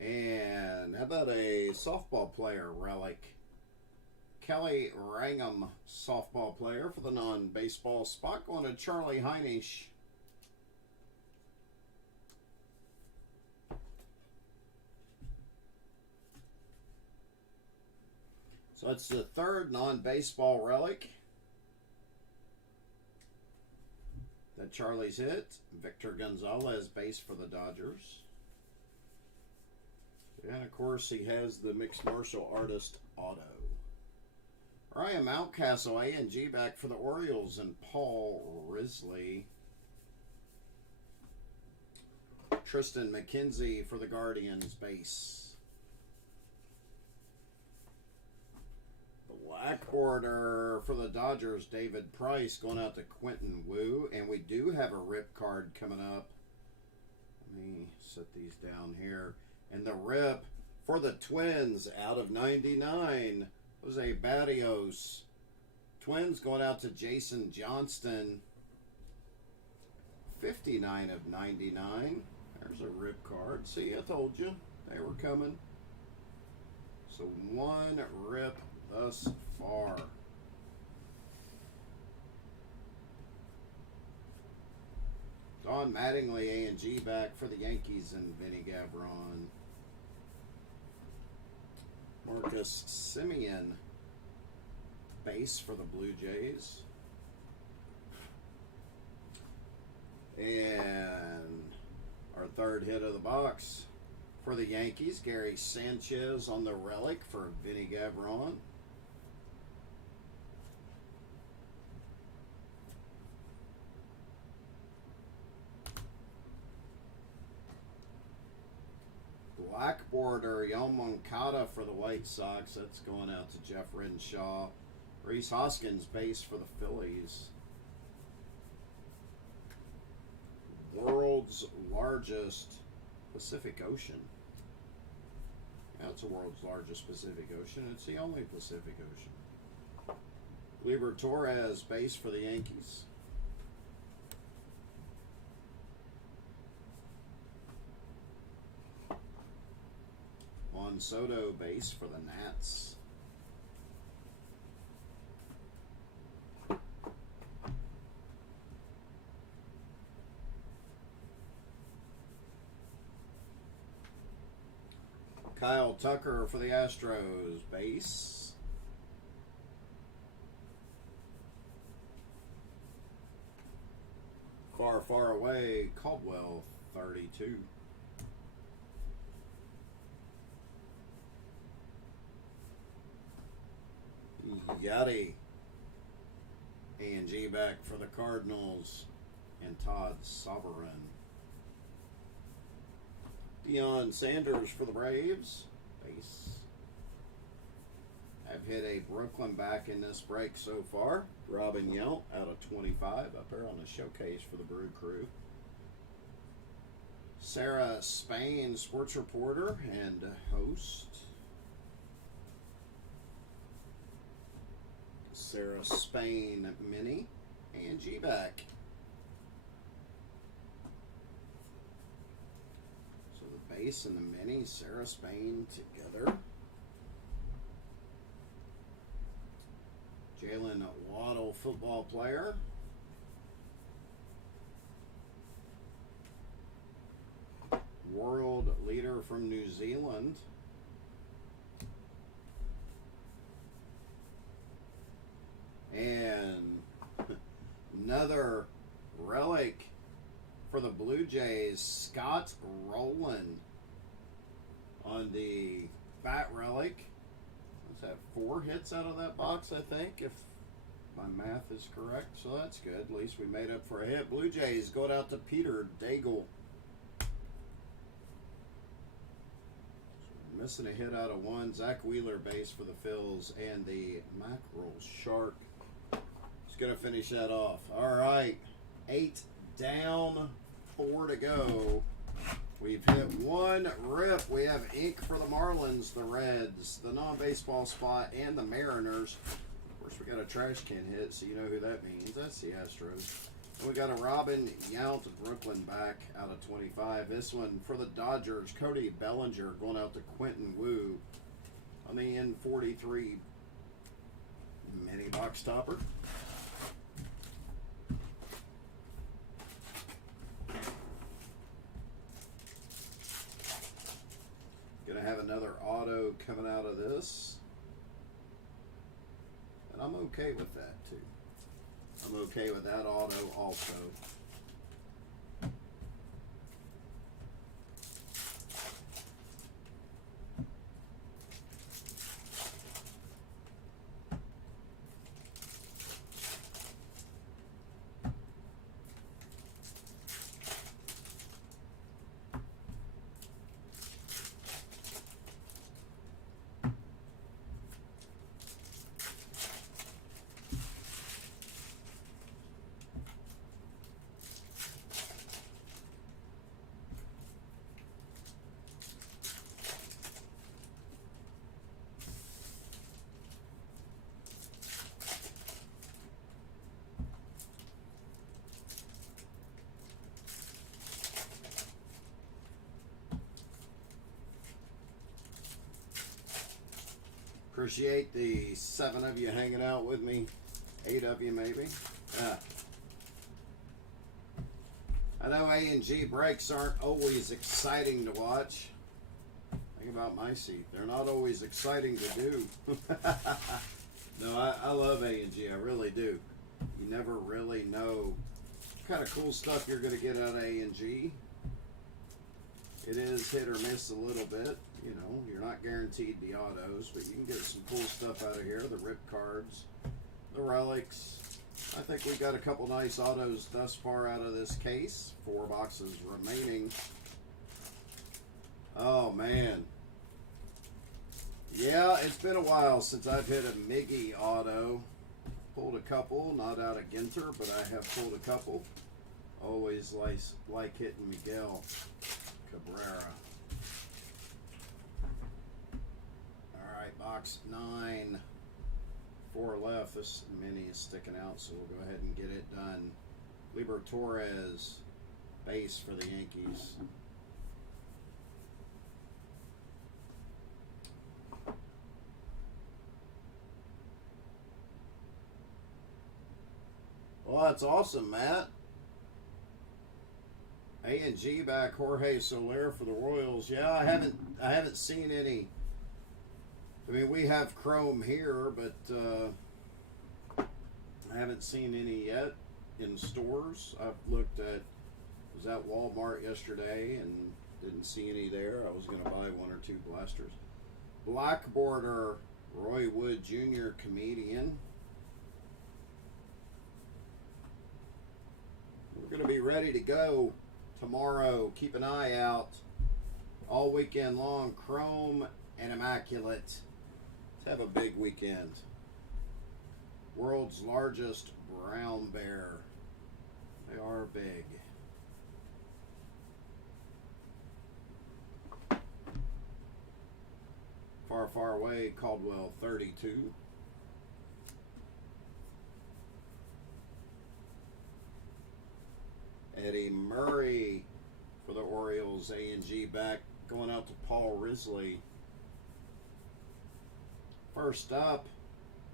And how about a softball player relic? Kelly Wrangham, softball player for the non-baseball spot, going to Charlie Heinisch. So it's the third non-baseball relic that Charlie's hit. Victor Gonzalez, base for the Dodgers. And of course, he has the mixed martial artist auto. Ryan Mountcastle, A&G back for the Orioles, and Paul Risley. Tristan McKenzie for the Guardians, base. Black border for the Dodgers, David Price, going out to Quentin Wu. And we do have a rip card coming up. Let me set these down here. And the rip for the Twins, out of 99, Jose Barrios. Twins going out to Jason Johnston. 59 of 99. There's a rip card. See, I told you they were coming. So one rip thus far. Don Mattingly, A&G back for the Yankees, and Vinny Gavron. Marcus Semien, base for the Blue Jays. And our third hit of the box for the Yankees, Gary Sanchez on the relic for Vinny Gavron. Black border, Yoan Moncada for the White Sox. That's going out to Jeff Renshaw. Reese Hoskins, base for the Phillies. World's largest Pacific Ocean. Yeah, it's the world's largest Pacific Ocean. It's the only Pacific Ocean. Gleyber Torres, base for the Yankees. Juan Soto, base for the Nats. Kyle Tucker for the Astros, base. Far, far away, Caldwell, 32. Yachty, A&G back for the Cardinals, and Todd Sovereign. Deion Sanders for the Braves, base. I've hit a Brooklyn back in this break so far. Robin Yount out of 25 up there on the showcase for the Brew Crew. Sarah Spain, sports reporter and host. Sarah Spain mini and G-back. So the base and the mini, Sarah Spain together. Jalen Waddle, football player. World leader from New Zealand, And another relic for the Blue Jays, Scott Rowland on the Bat Relic. Let's have 4 hits out of that box, I think, if my math is correct. So that's good. At least we made up for a hit. Blue Jays going out to Peter Daigle. Missing a hit out of 1. Zach Wheeler base for the Phils, and the Mackerel Shark is going to finish that off. All right, 8 down, 4 to go. We've hit 1 rip. We have ink for the Marlins, the Reds, the non-baseball spot, and the Mariners. Of course, we got a trash can hit, so you know who that means. That's the Astros. And we got a Robin Yount, Brooklyn back out of 25. This one for the Dodgers, Cody Bellinger going out to Quentin Wu on the N43 mini box topper. Gonna have another auto coming out of this, and I'm okay with that too. I'm okay with that auto also. Appreciate the 7 of you hanging out with me. 8 of you maybe. I know A&G breaks aren't always exciting to watch. Think about my seat. They're not always exciting to do. No, I love A&G. I really do. You never really know what kind of cool stuff you're going to get out of A&G. It is hit or miss a little bit. You know, you're not guaranteed the autos, but you can get some cool stuff out of here. The rip cards, the relics. I think we got a couple nice autos thus far out of this case. 4 boxes remaining. Oh, man. Yeah, it's been a while since I've hit a Miggy auto. Pulled a couple, not out of Ginter, but I have pulled a couple. Always like hitting Miguel Cabrera. Alright, box 9. 4 left. This mini is sticking out, so we'll go ahead and get it done. Lieber Torres, base for the Yankees. Well, that's awesome, Matt. A&G back, Jorge Soler for the Royals. Yeah, I haven't seen any. I mean, we have Chrome here, but I haven't seen any yet in stores. I've looked at, was at Walmart yesterday and didn't see any there. I was going to buy 1 or 2 blasters. Black border, Roy Wood Jr., comedian. We're going to be ready to go tomorrow. Keep an eye out all weekend long. Chrome and Immaculate. Let's have a big weekend. World's largest brown bear. They are big. Far, far away, Caldwell 32. Eddie Murray for the Orioles. A&G back, going out to Paul Risley. First up,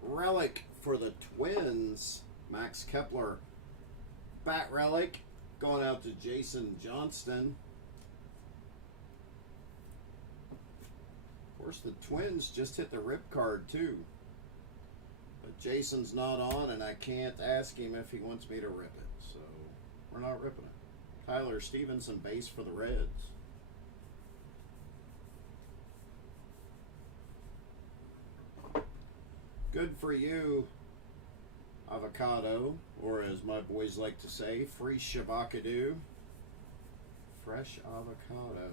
relic for the Twins. Max Kepler. Bat relic going out to Jason Johnston. Of course, the Twins just hit the rip card too. But Jason's not on, and I can't ask him if he wants me to rip it. So we're not ripping it. Tyler Stevenson, base for the Reds. Good for you, avocado, or as my boys like to say, free shabakadoo. Fresh avocado,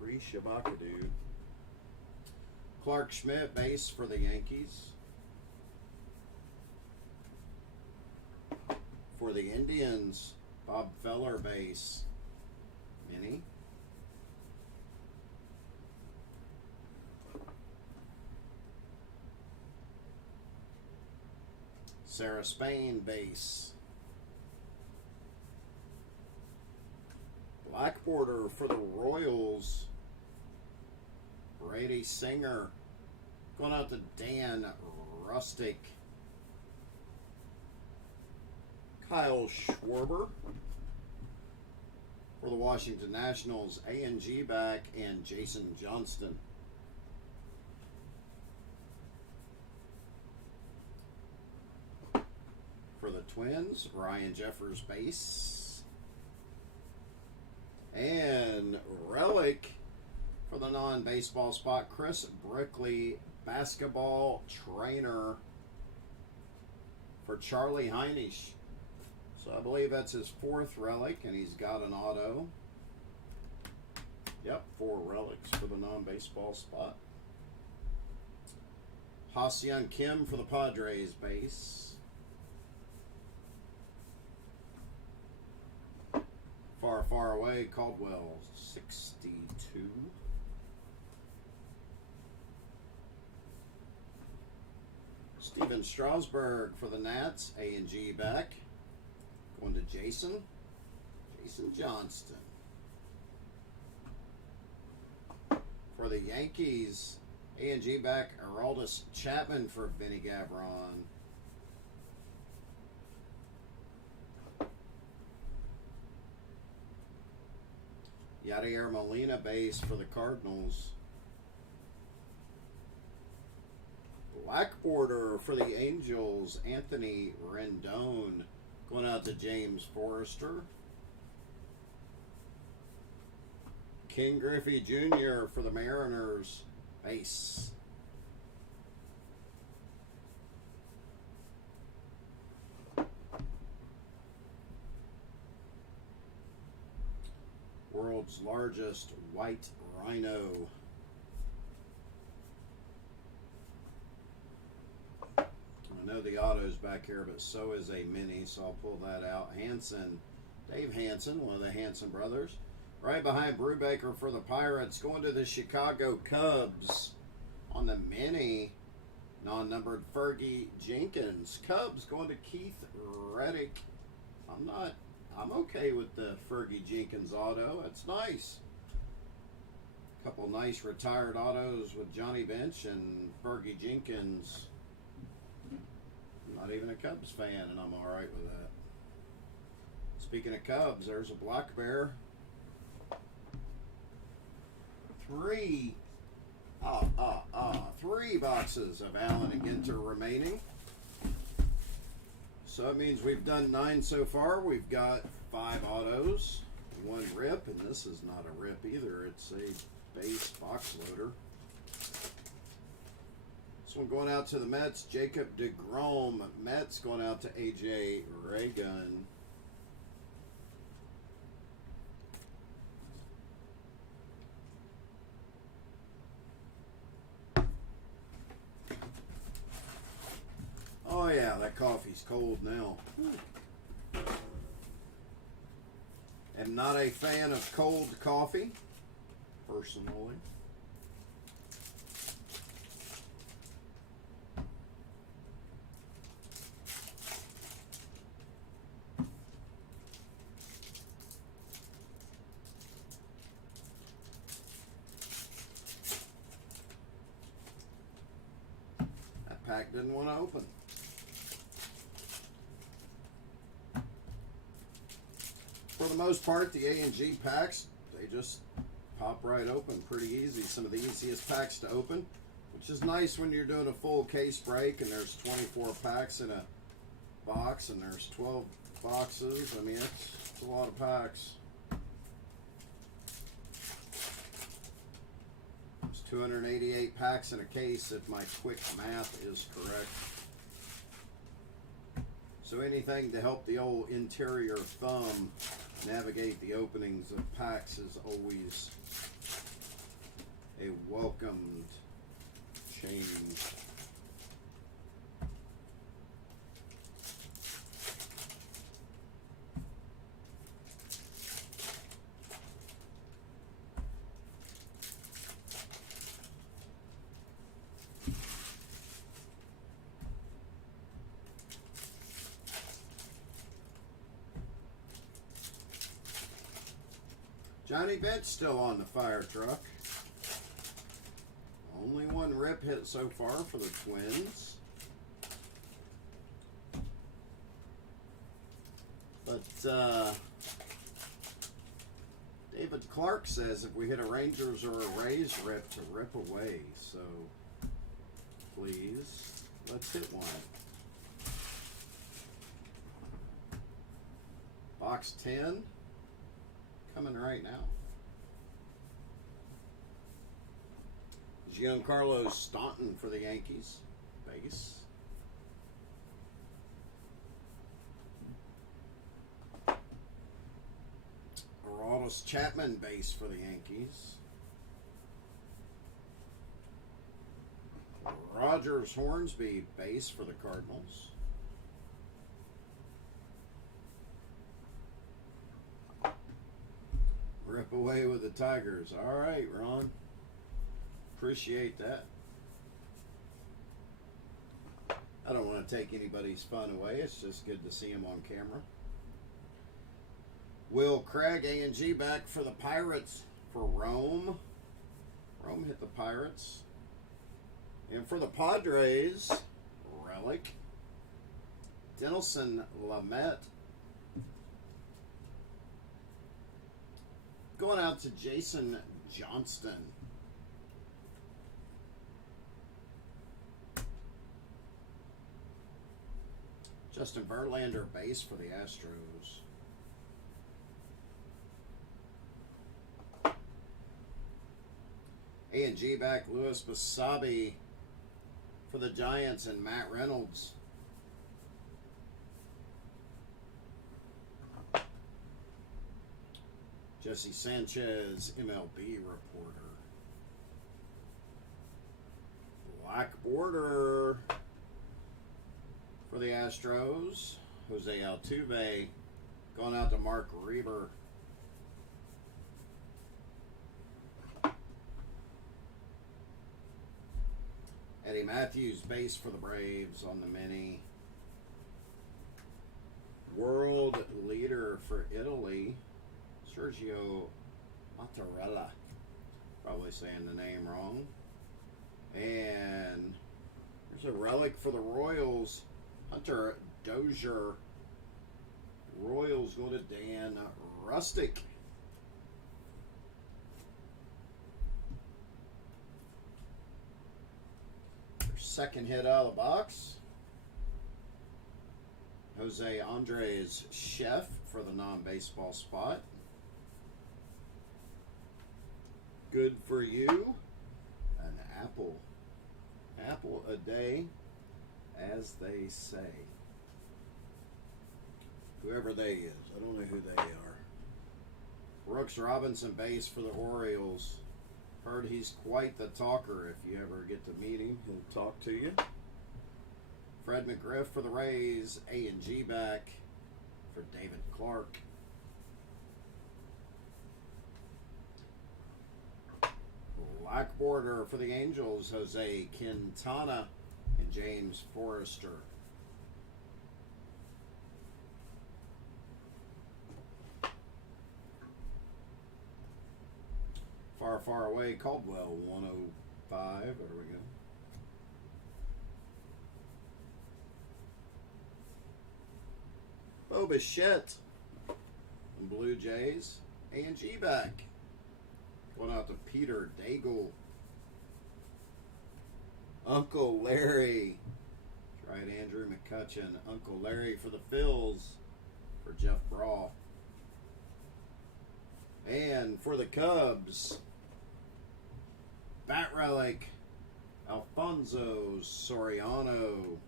free shabakadoo. Clark Schmidt, base for the Yankees. For the Indians, Bob Feller, base, mini. Sarah Spain, base. Black border for the Royals, Brady Singer. Going out to Dan Rustic. Kyle Schwarber. For the Washington Nationals, A&G back and Jason Johnston. For the Twins, Ryan Jeffers, base. And relic for the non-baseball spot, Chris Brickley, basketball trainer for Charlie Heinisch. So I believe that's his 4th relic, and he's got an auto. Yep, 4 relics for the non-baseball spot. Ha-Seong Kim for the Padres, base. Far, far away, Caldwell, 62. Steven Strasburg for the Nats, A&G back. Going to Jason Johnston. For the Yankees, A&G back, Aroldis Chapman for Vinny Gavron. Yadier Molina, base for the Cardinals. Black border for the Angels, Anthony Rendon. Going out to James Forrester. King Griffey Jr. for the Mariners, base. World's largest white rhino. I know the auto's back here, but so is a mini, so I'll pull that out. Hanson, Dave Hanson, one of the Hanson brothers. Right behind Brubaker for the Pirates, going to the Chicago Cubs on the mini. Non-numbered Fergie Jenkins. Cubs going to Keith Reddick. I'm okay with the Fergie Jenkins auto. That's nice. A couple nice retired autos with Johnny Bench and Fergie Jenkins. I'm not even a Cubs fan, and I'm all right with that. Speaking of Cubs, there's a Black Bear. 3 boxes of Allen and Ginter remaining. So it means we've done 9 so far. We've got 5 autos, 1 rip, and this is not a rip either. It's a base box loader. This one going out to the Mets, Jacob deGrom. Mets going out to AJ Reagan. Oh yeah, that coffee's cold now. Am not a fan of cold coffee, personally. That pack didn't want to open. For the most part, the A&G packs, they just pop right open pretty easy. Some of the easiest packs to open. which is nice when you're doing a full case break and there's 24 packs in a box and there's 12 boxes. I mean, it's a lot of packs. There's 288 packs in a case if my quick math is correct. So anything to help the old interior thumb navigate the openings of packs is always a welcomed change. Johnny Bench still on the fire truck. Only one rip hit so far for the Twins. But David Clark says if we hit a Rangers or a Rays rip, to rip away. So please, let's hit one. Box 10. Coming right now. Giancarlo Stanton for the Yankees. Base. Aroldis Chapman base for the Yankees. Rogers Hornsby base for the Cardinals. Rip away with the Tigers. All right, Ron. Appreciate that. I don't want to take anybody's fun away. It's just good to see him on camera. Will Craig, A&G back for the Pirates for Rome. Rome hit the Pirates. And for the Padres, Relic. Dinelson Lamet. Going out to Jason Johnston. Justin Verlander base for the Astros. A&G back Louis Basabe for the Giants and Matt Reynolds. Jesse Sanchez, MLB reporter. Black border for the Astros. Jose Altuve going out to Mark Reber. Eddie Matthews base for the Braves on the mini. World leader for Italy, Sergio Mattarella. Probably saying the name wrong. And there's a relic for the Royals, Hunter Dozier. Royals go to Dan Rustic. Their second hit out of the box. Jose Andres Chef for the non-baseball spot. Good for you. An apple. Apple a day, as they say. Whoever they is. I don't know who they are. Brooks Robinson base for the Orioles. Heard he's quite the talker. If you ever get to meet him, he'll talk to you. Fred McGriff for the Rays. A&G back for David Clark. Black border for the Angels. Jose Quintana and James Forrester. Far, far away. Caldwell 105. There we go. Bo Bichette and Blue Jays. A&G back. Going out to Peter Daigle. Uncle Larry. That's right, Andrew McCutcheon. Uncle Larry for the Phils for Jeff Braw. And for the Cubs, Bat Relic, Alfonso Soriano.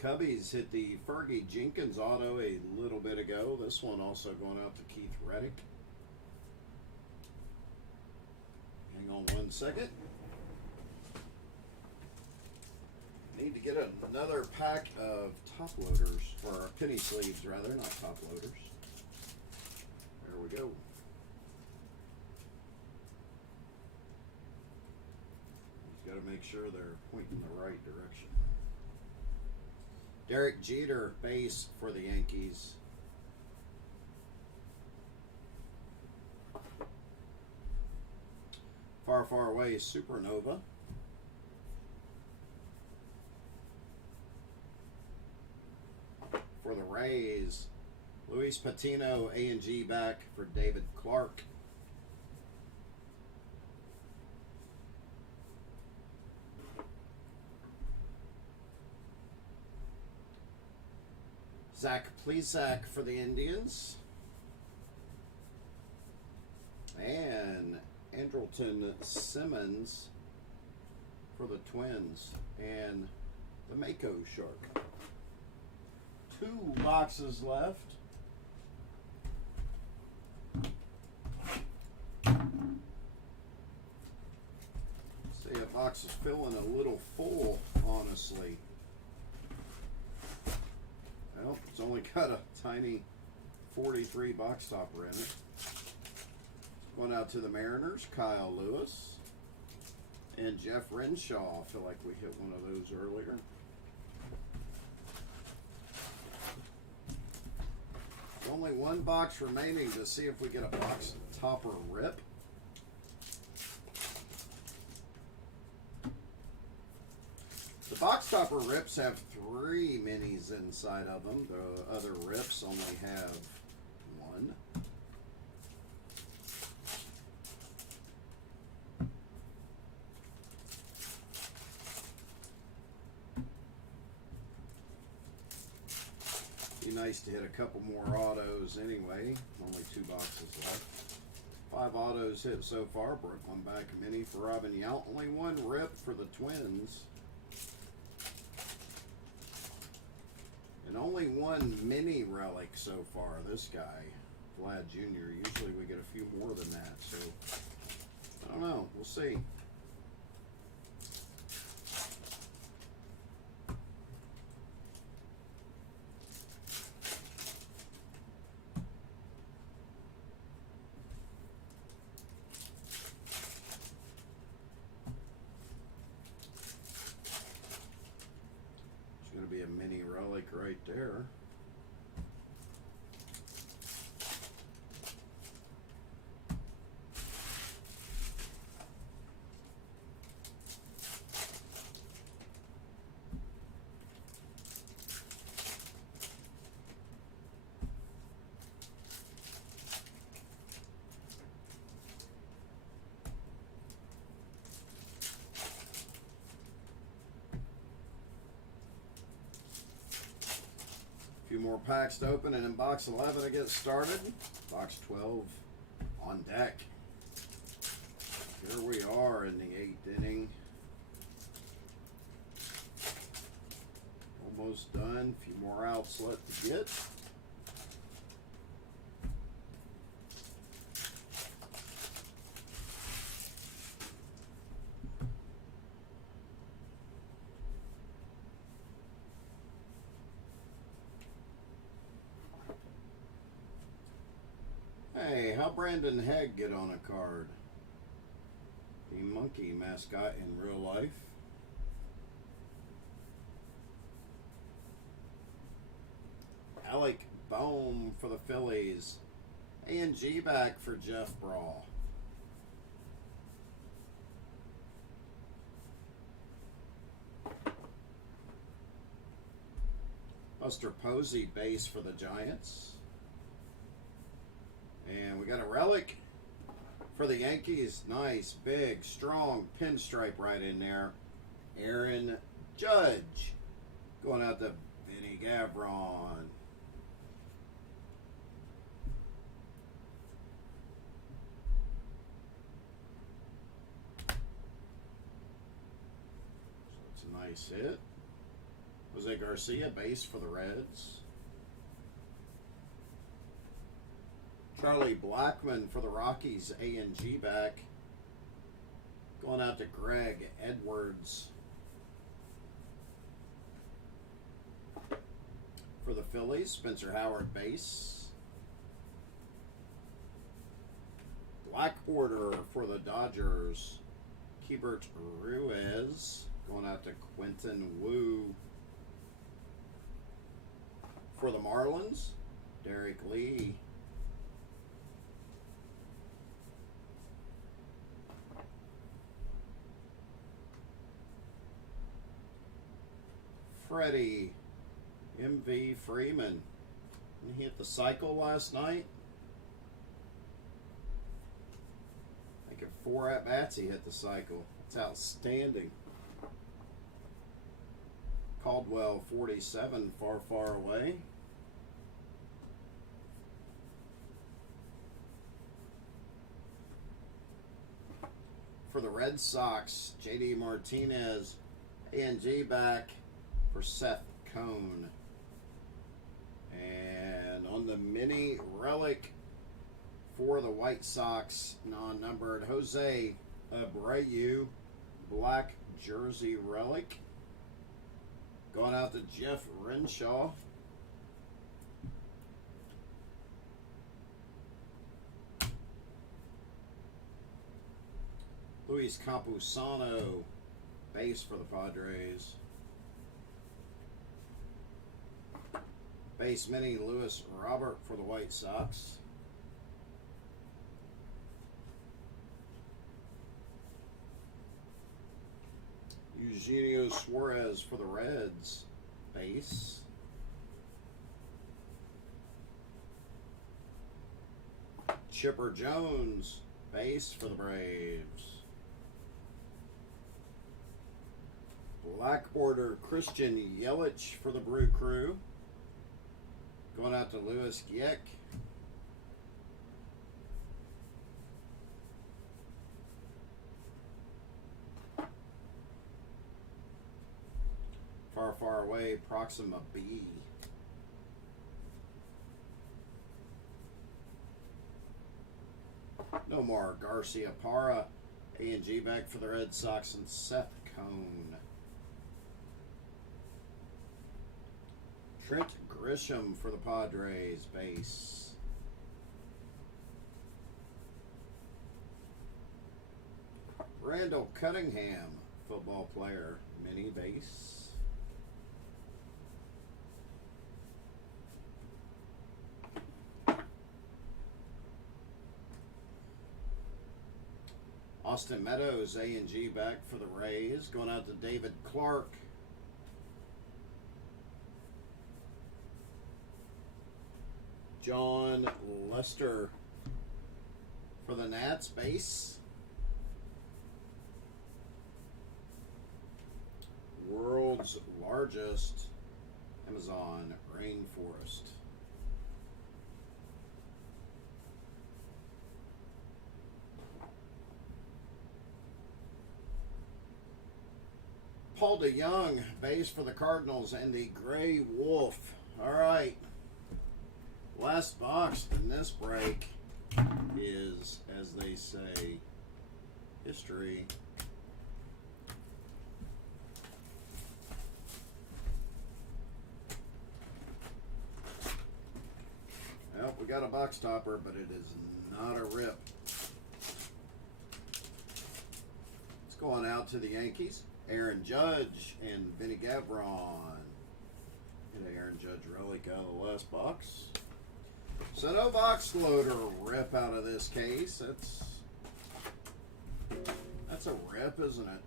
Cubbies hit the Fergie Jenkins auto a little bit ago. This one also going out to Keith Reddick. Hang on 1 second. Need to get another pack of top loaders, or penny sleeves rather, not top loaders. There we go. Just got to make sure they're pointing the right direction. Derek Jeter, base for the Yankees. Far, far away, Supernova. For the Rays, Luis Patino, A&G back for David Clark. Zach Plesac for the Indians. And Andrelton Simmons for the Twins. And the Mako Shark. 2 boxes left. See, a box is feeling a little full, honestly. Well, it's only got a tiny 43 box topper in it. Going out to the Mariners, Kyle Lewis. And Jeff Renshaw. I feel like we hit one of those earlier. Only 1 box remaining to see if we get a box topper rip. The box topper rips have 3 minis inside of them. The other rips only have 1. Be nice to hit a couple more autos anyway. Only 2 boxes left. 5 autos hit so far. Brooklyn back mini for Robin Yount. Only 1 rip for the Twins. And only 1 mini relic so far. This guy, Vlad Jr. Usually we get a few more than that. So, I don't know. We'll see. Be a mini relic right there. Few more packs to open, and in box 11 to get started. Box 12 on deck. Here we are in the 8th inning. Almost done. A few more outs left to get. Hey, how Brandon Hegg get on a card? The monkey mascot in real life. Alec Boehm for the Phillies. A&G back for Jeff Braw. Buster Posey base for the Giants. And we got a relic for the Yankees. Nice, big, strong pinstripe right in there. Aaron Judge. Going out to Vinny Gavron. So it's a nice hit. Jose Garcia, base for the Reds. Charlie Blackmon for the Rockies, A&G back. Going out to Greg Edwards. For the Phillies, Spencer Howard, base. Black Order for the Dodgers, Keibert Ruiz. Going out to Quentin Wu. For the Marlins, Derek Lee. Freddie M.V. Freeman. He hit the cycle last night. I think at 4 at-bats he hit the cycle. It's outstanding. Caldwell, 47, far, far away. For the Red Sox, J.D. Martinez, A&G back for Seth Cone. And on the mini relic for the White Sox, non-numbered, Jose Abreu, black jersey relic. Going out to Jeff Renshaw. Luis Campusano, base for the Padres. Base mini Lewis Robert for the White Sox. Eugenio Suarez for the Reds, base. Chipper Jones, base for the Braves. Black Order Christian Yelich for the Brew Crew. Going out to Louis Gieck. Far, far away, Proxima B. No more Garcia Parra, A&G back for the Red Sox, and Seth Cone. Trent Grisham for the Padres, base. Randall Cunningham, football player, mini base. Austin Meadows, A&G back for the Rays. Going out to David Clark. John Lester for the Nats, base. World's largest Amazon rainforest. Paul DeYoung, base for the Cardinals, and the Gray Wolf. All right. Last box in this break is, as they say, history. Well, we got a box topper, but it is not a rip. It's going out to the Yankees. Aaron Judge and Vinny Gavron. Get an Aaron Judge relic out of the last box. So no box loader rip out of this case. That's a rip, isn't it?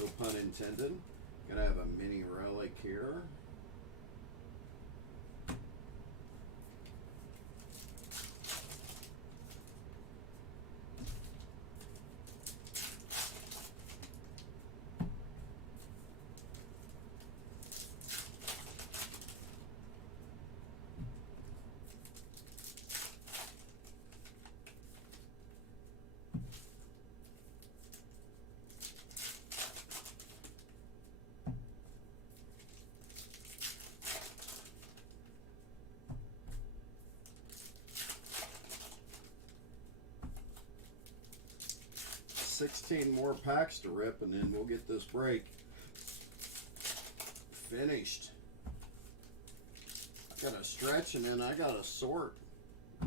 No pun intended. Gonna have a mini relic here. 16 more packs to rip, and then we'll get this break finished. I got to stretch, and then I got to sort.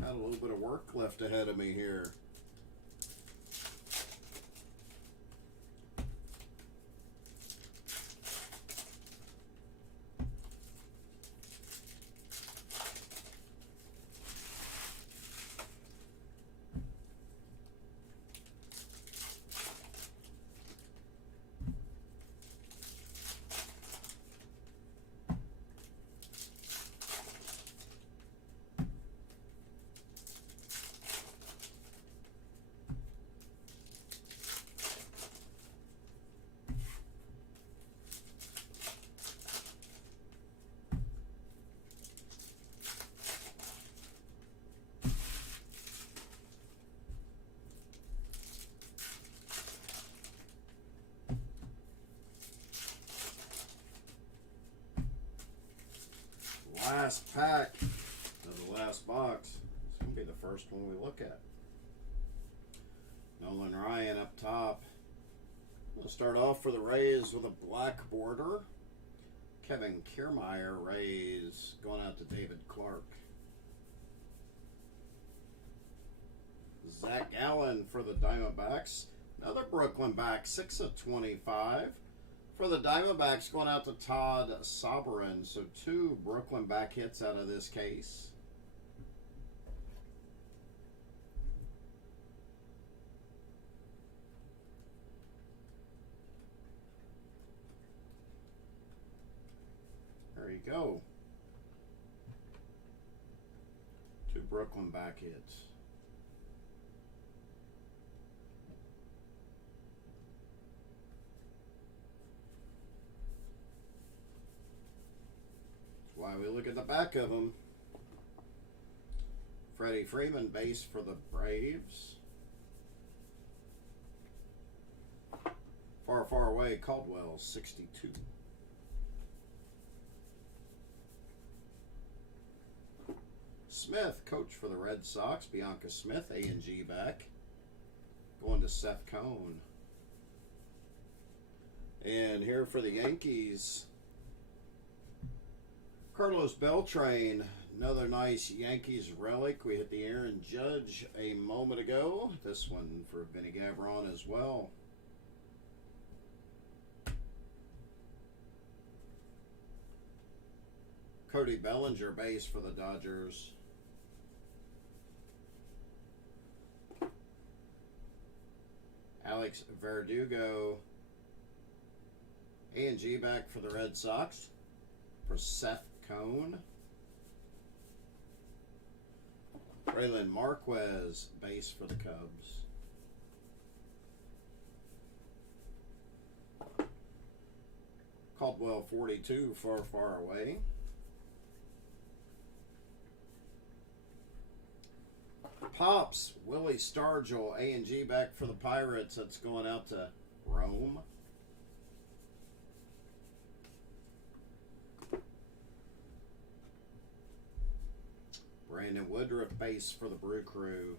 Got a little bit of work left ahead of me here. Last pack of the last box. It's going to be the first one we look at. Nolan Ryan up top. We'll start off for the Rays with a black border. Kevin Kiermaier, Rays, going out to David Clark. Zach Allen for the Diamondbacks. Another Brooklyn back, 6 of 25. For the Diamondbacks, going out to Todd Soberin. So 2 Brooklyn back hits out of this case. There you go. 2 Brooklyn back hits. Why we look at the back of them. Freddie Freeman, base for the Braves. Far, far away, Caldwell, 62. Smith, coach for the Red Sox. Bianca Smith, A&G back. Going to Seth Cohn. And here for the Yankees, Carlos Beltran, another nice Yankees relic. We hit the Aaron Judge a moment ago. This one for Vinny Gavron as well. Cody Bellinger, base for the Dodgers. Alex Verdugo, A&G back for the Red Sox. For Seth Cohn. Braylon Marquez, base for the Cubs. Caldwell, 42, far, far away. Pops, Willie Stargell, A&G back for the Pirates. That's going out to Rome. Brandon Woodruff, base for the Brew Crew.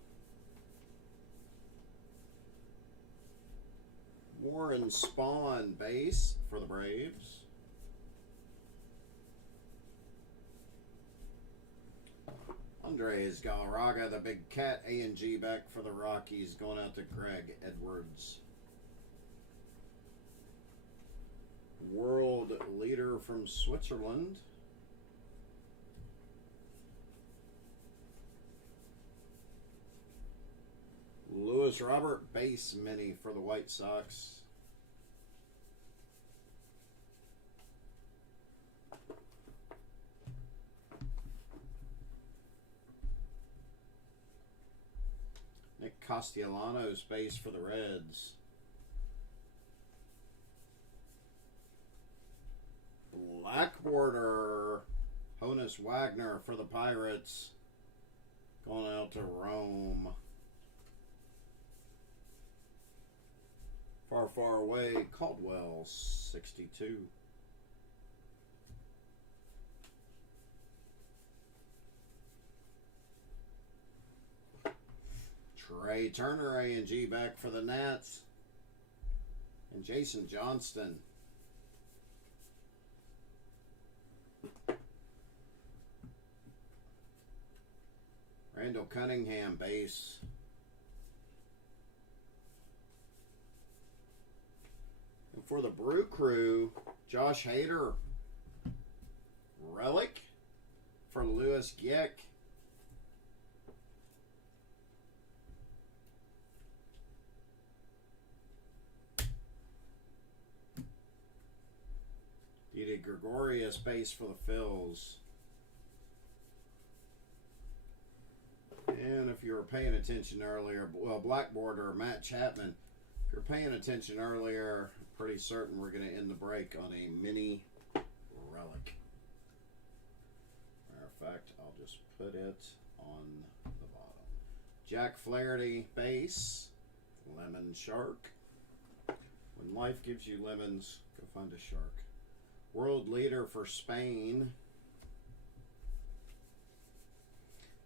Warren Spahn, base for the Braves. Andres Galarraga, the Big Cat, A&G back for the Rockies, going out to Greg Edwards. World leader from Switzerland. Lewis Robert, base mini for the White Sox. Nick Castellanos, base for the Reds. Black border, Honus Wagner for the Pirates. Going out to Rome. Far, far away, Caldwell, 62. Trey Turner, A&G back for the Nats. and Jason Johnston. Randall Cunningham, base. And for the Brew Crew, Josh Hader, relic for Lewis Gick. Didi Gregorius, base for the Phils. And if you were paying attention earlier, well, Blackboarder, Matt Chapman, if you're paying attention earlier, pretty certain we're going to end the break on a mini relic. Matter of fact, I'll just put it on the bottom. Jack Flaherty, base, Lemon Shark. When life gives you lemons, go find a shark. World leader for Spain.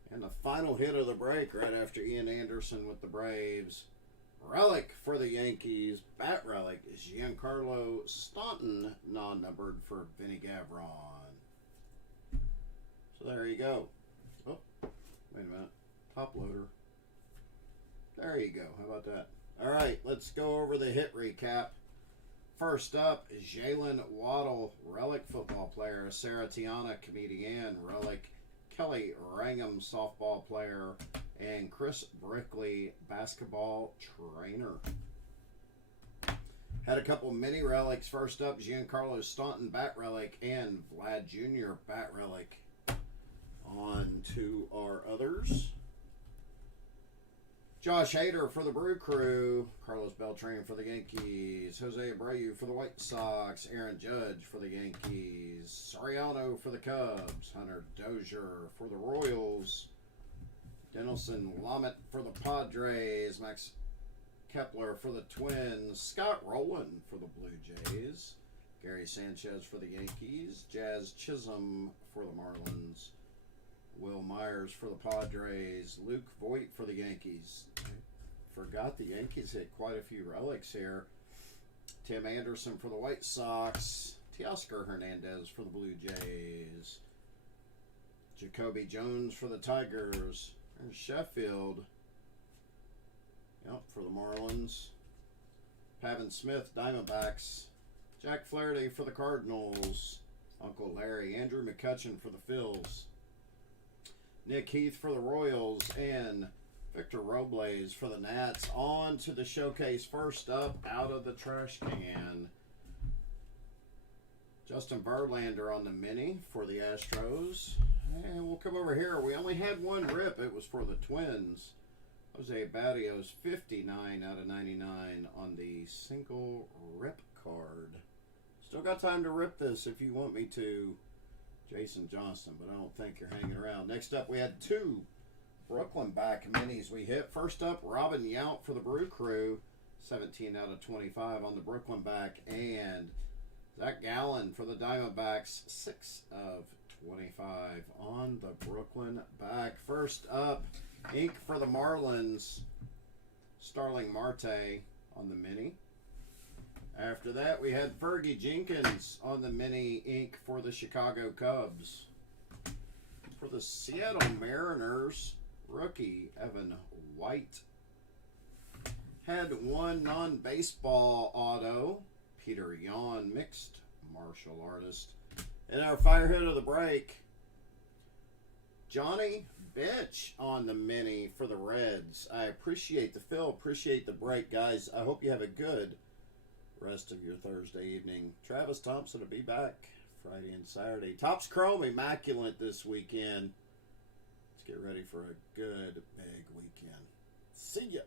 And the final hit of the break right after Ian Anderson with the Braves. Relic for the Yankees. Bat relic is Giancarlo Stanton, non-numbered for Vinny Gavron. So there you go. Oh, wait a minute. Top loader. There you go. How about that? All right, let's go over the hit recap. First up is Jalen Waddle, relic football player. Sarah Tiana, comedian, relic. Kelly Rangham, softball player. And Chris Brickley, basketball trainer. Had a couple mini relics. First up, Giancarlo Stanton, bat relic. And Vlad Jr., bat relic. On to our others. Josh Hader for the Brew Crew. Carlos Beltran for the Yankees. Jose Abreu for the White Sox. Aaron Judge for the Yankees. Soriano for the Cubs. Hunter Dozier for the Royals. Denelson Lamet for the Padres. Max Kepler for the Twins. Scott Rowland for the Blue Jays. Gary Sanchez for the Yankees. Jazz Chisholm for the Marlins. Will Myers for the Padres. Luke Voigt for the Yankees. I forgot the Yankees hit quite a few relics here. Tim Anderson for the White Sox. Teoscar Hernandez for the Blue Jays. Jacoby Jones for the Tigers. There's Sheffield. Yep, for the Marlins. Pavin Smith, Diamondbacks. Jack Flaherty for the Cardinals. Uncle Larry. Andrew McCutcheon for the Phils. Nick Heath for the Royals, and Victor Robles for the Nats. On to the showcase. First up, out of the trash can, Justin Verlander on the mini for the Astros. And we'll come over here. We only had one rip. It was for the Twins. Jose Barrios, 59 out of 99 on the single rip card. Still got time to rip this if you want me to. Jason Johnston, but I don't think you're hanging around. Next up, we had two Brooklyn back minis we hit. First up, Robin Yount for the Brew Crew, 17 out of 25 on the Brooklyn back. And Zach Gallen for the Diamondbacks, 6 of 25 on the Brooklyn back. First up, ink for the Marlins, Starling Marte on the mini. After that, we had Fergie Jenkins on the mini ink for the Chicago Cubs. For the Seattle Mariners, rookie Evan White. Had one non-baseball auto, Peter Yan, mixed martial artist. And our fire hit of the break, Johnny Bench on the mini for the Reds. I appreciate the fill, appreciate the break, guys. I hope you have a good rest of your Thursday evening. Travis Thompson will be back Friday and Saturday. Topps Chrome immaculate this weekend. Let's get ready for a good big weekend. See ya.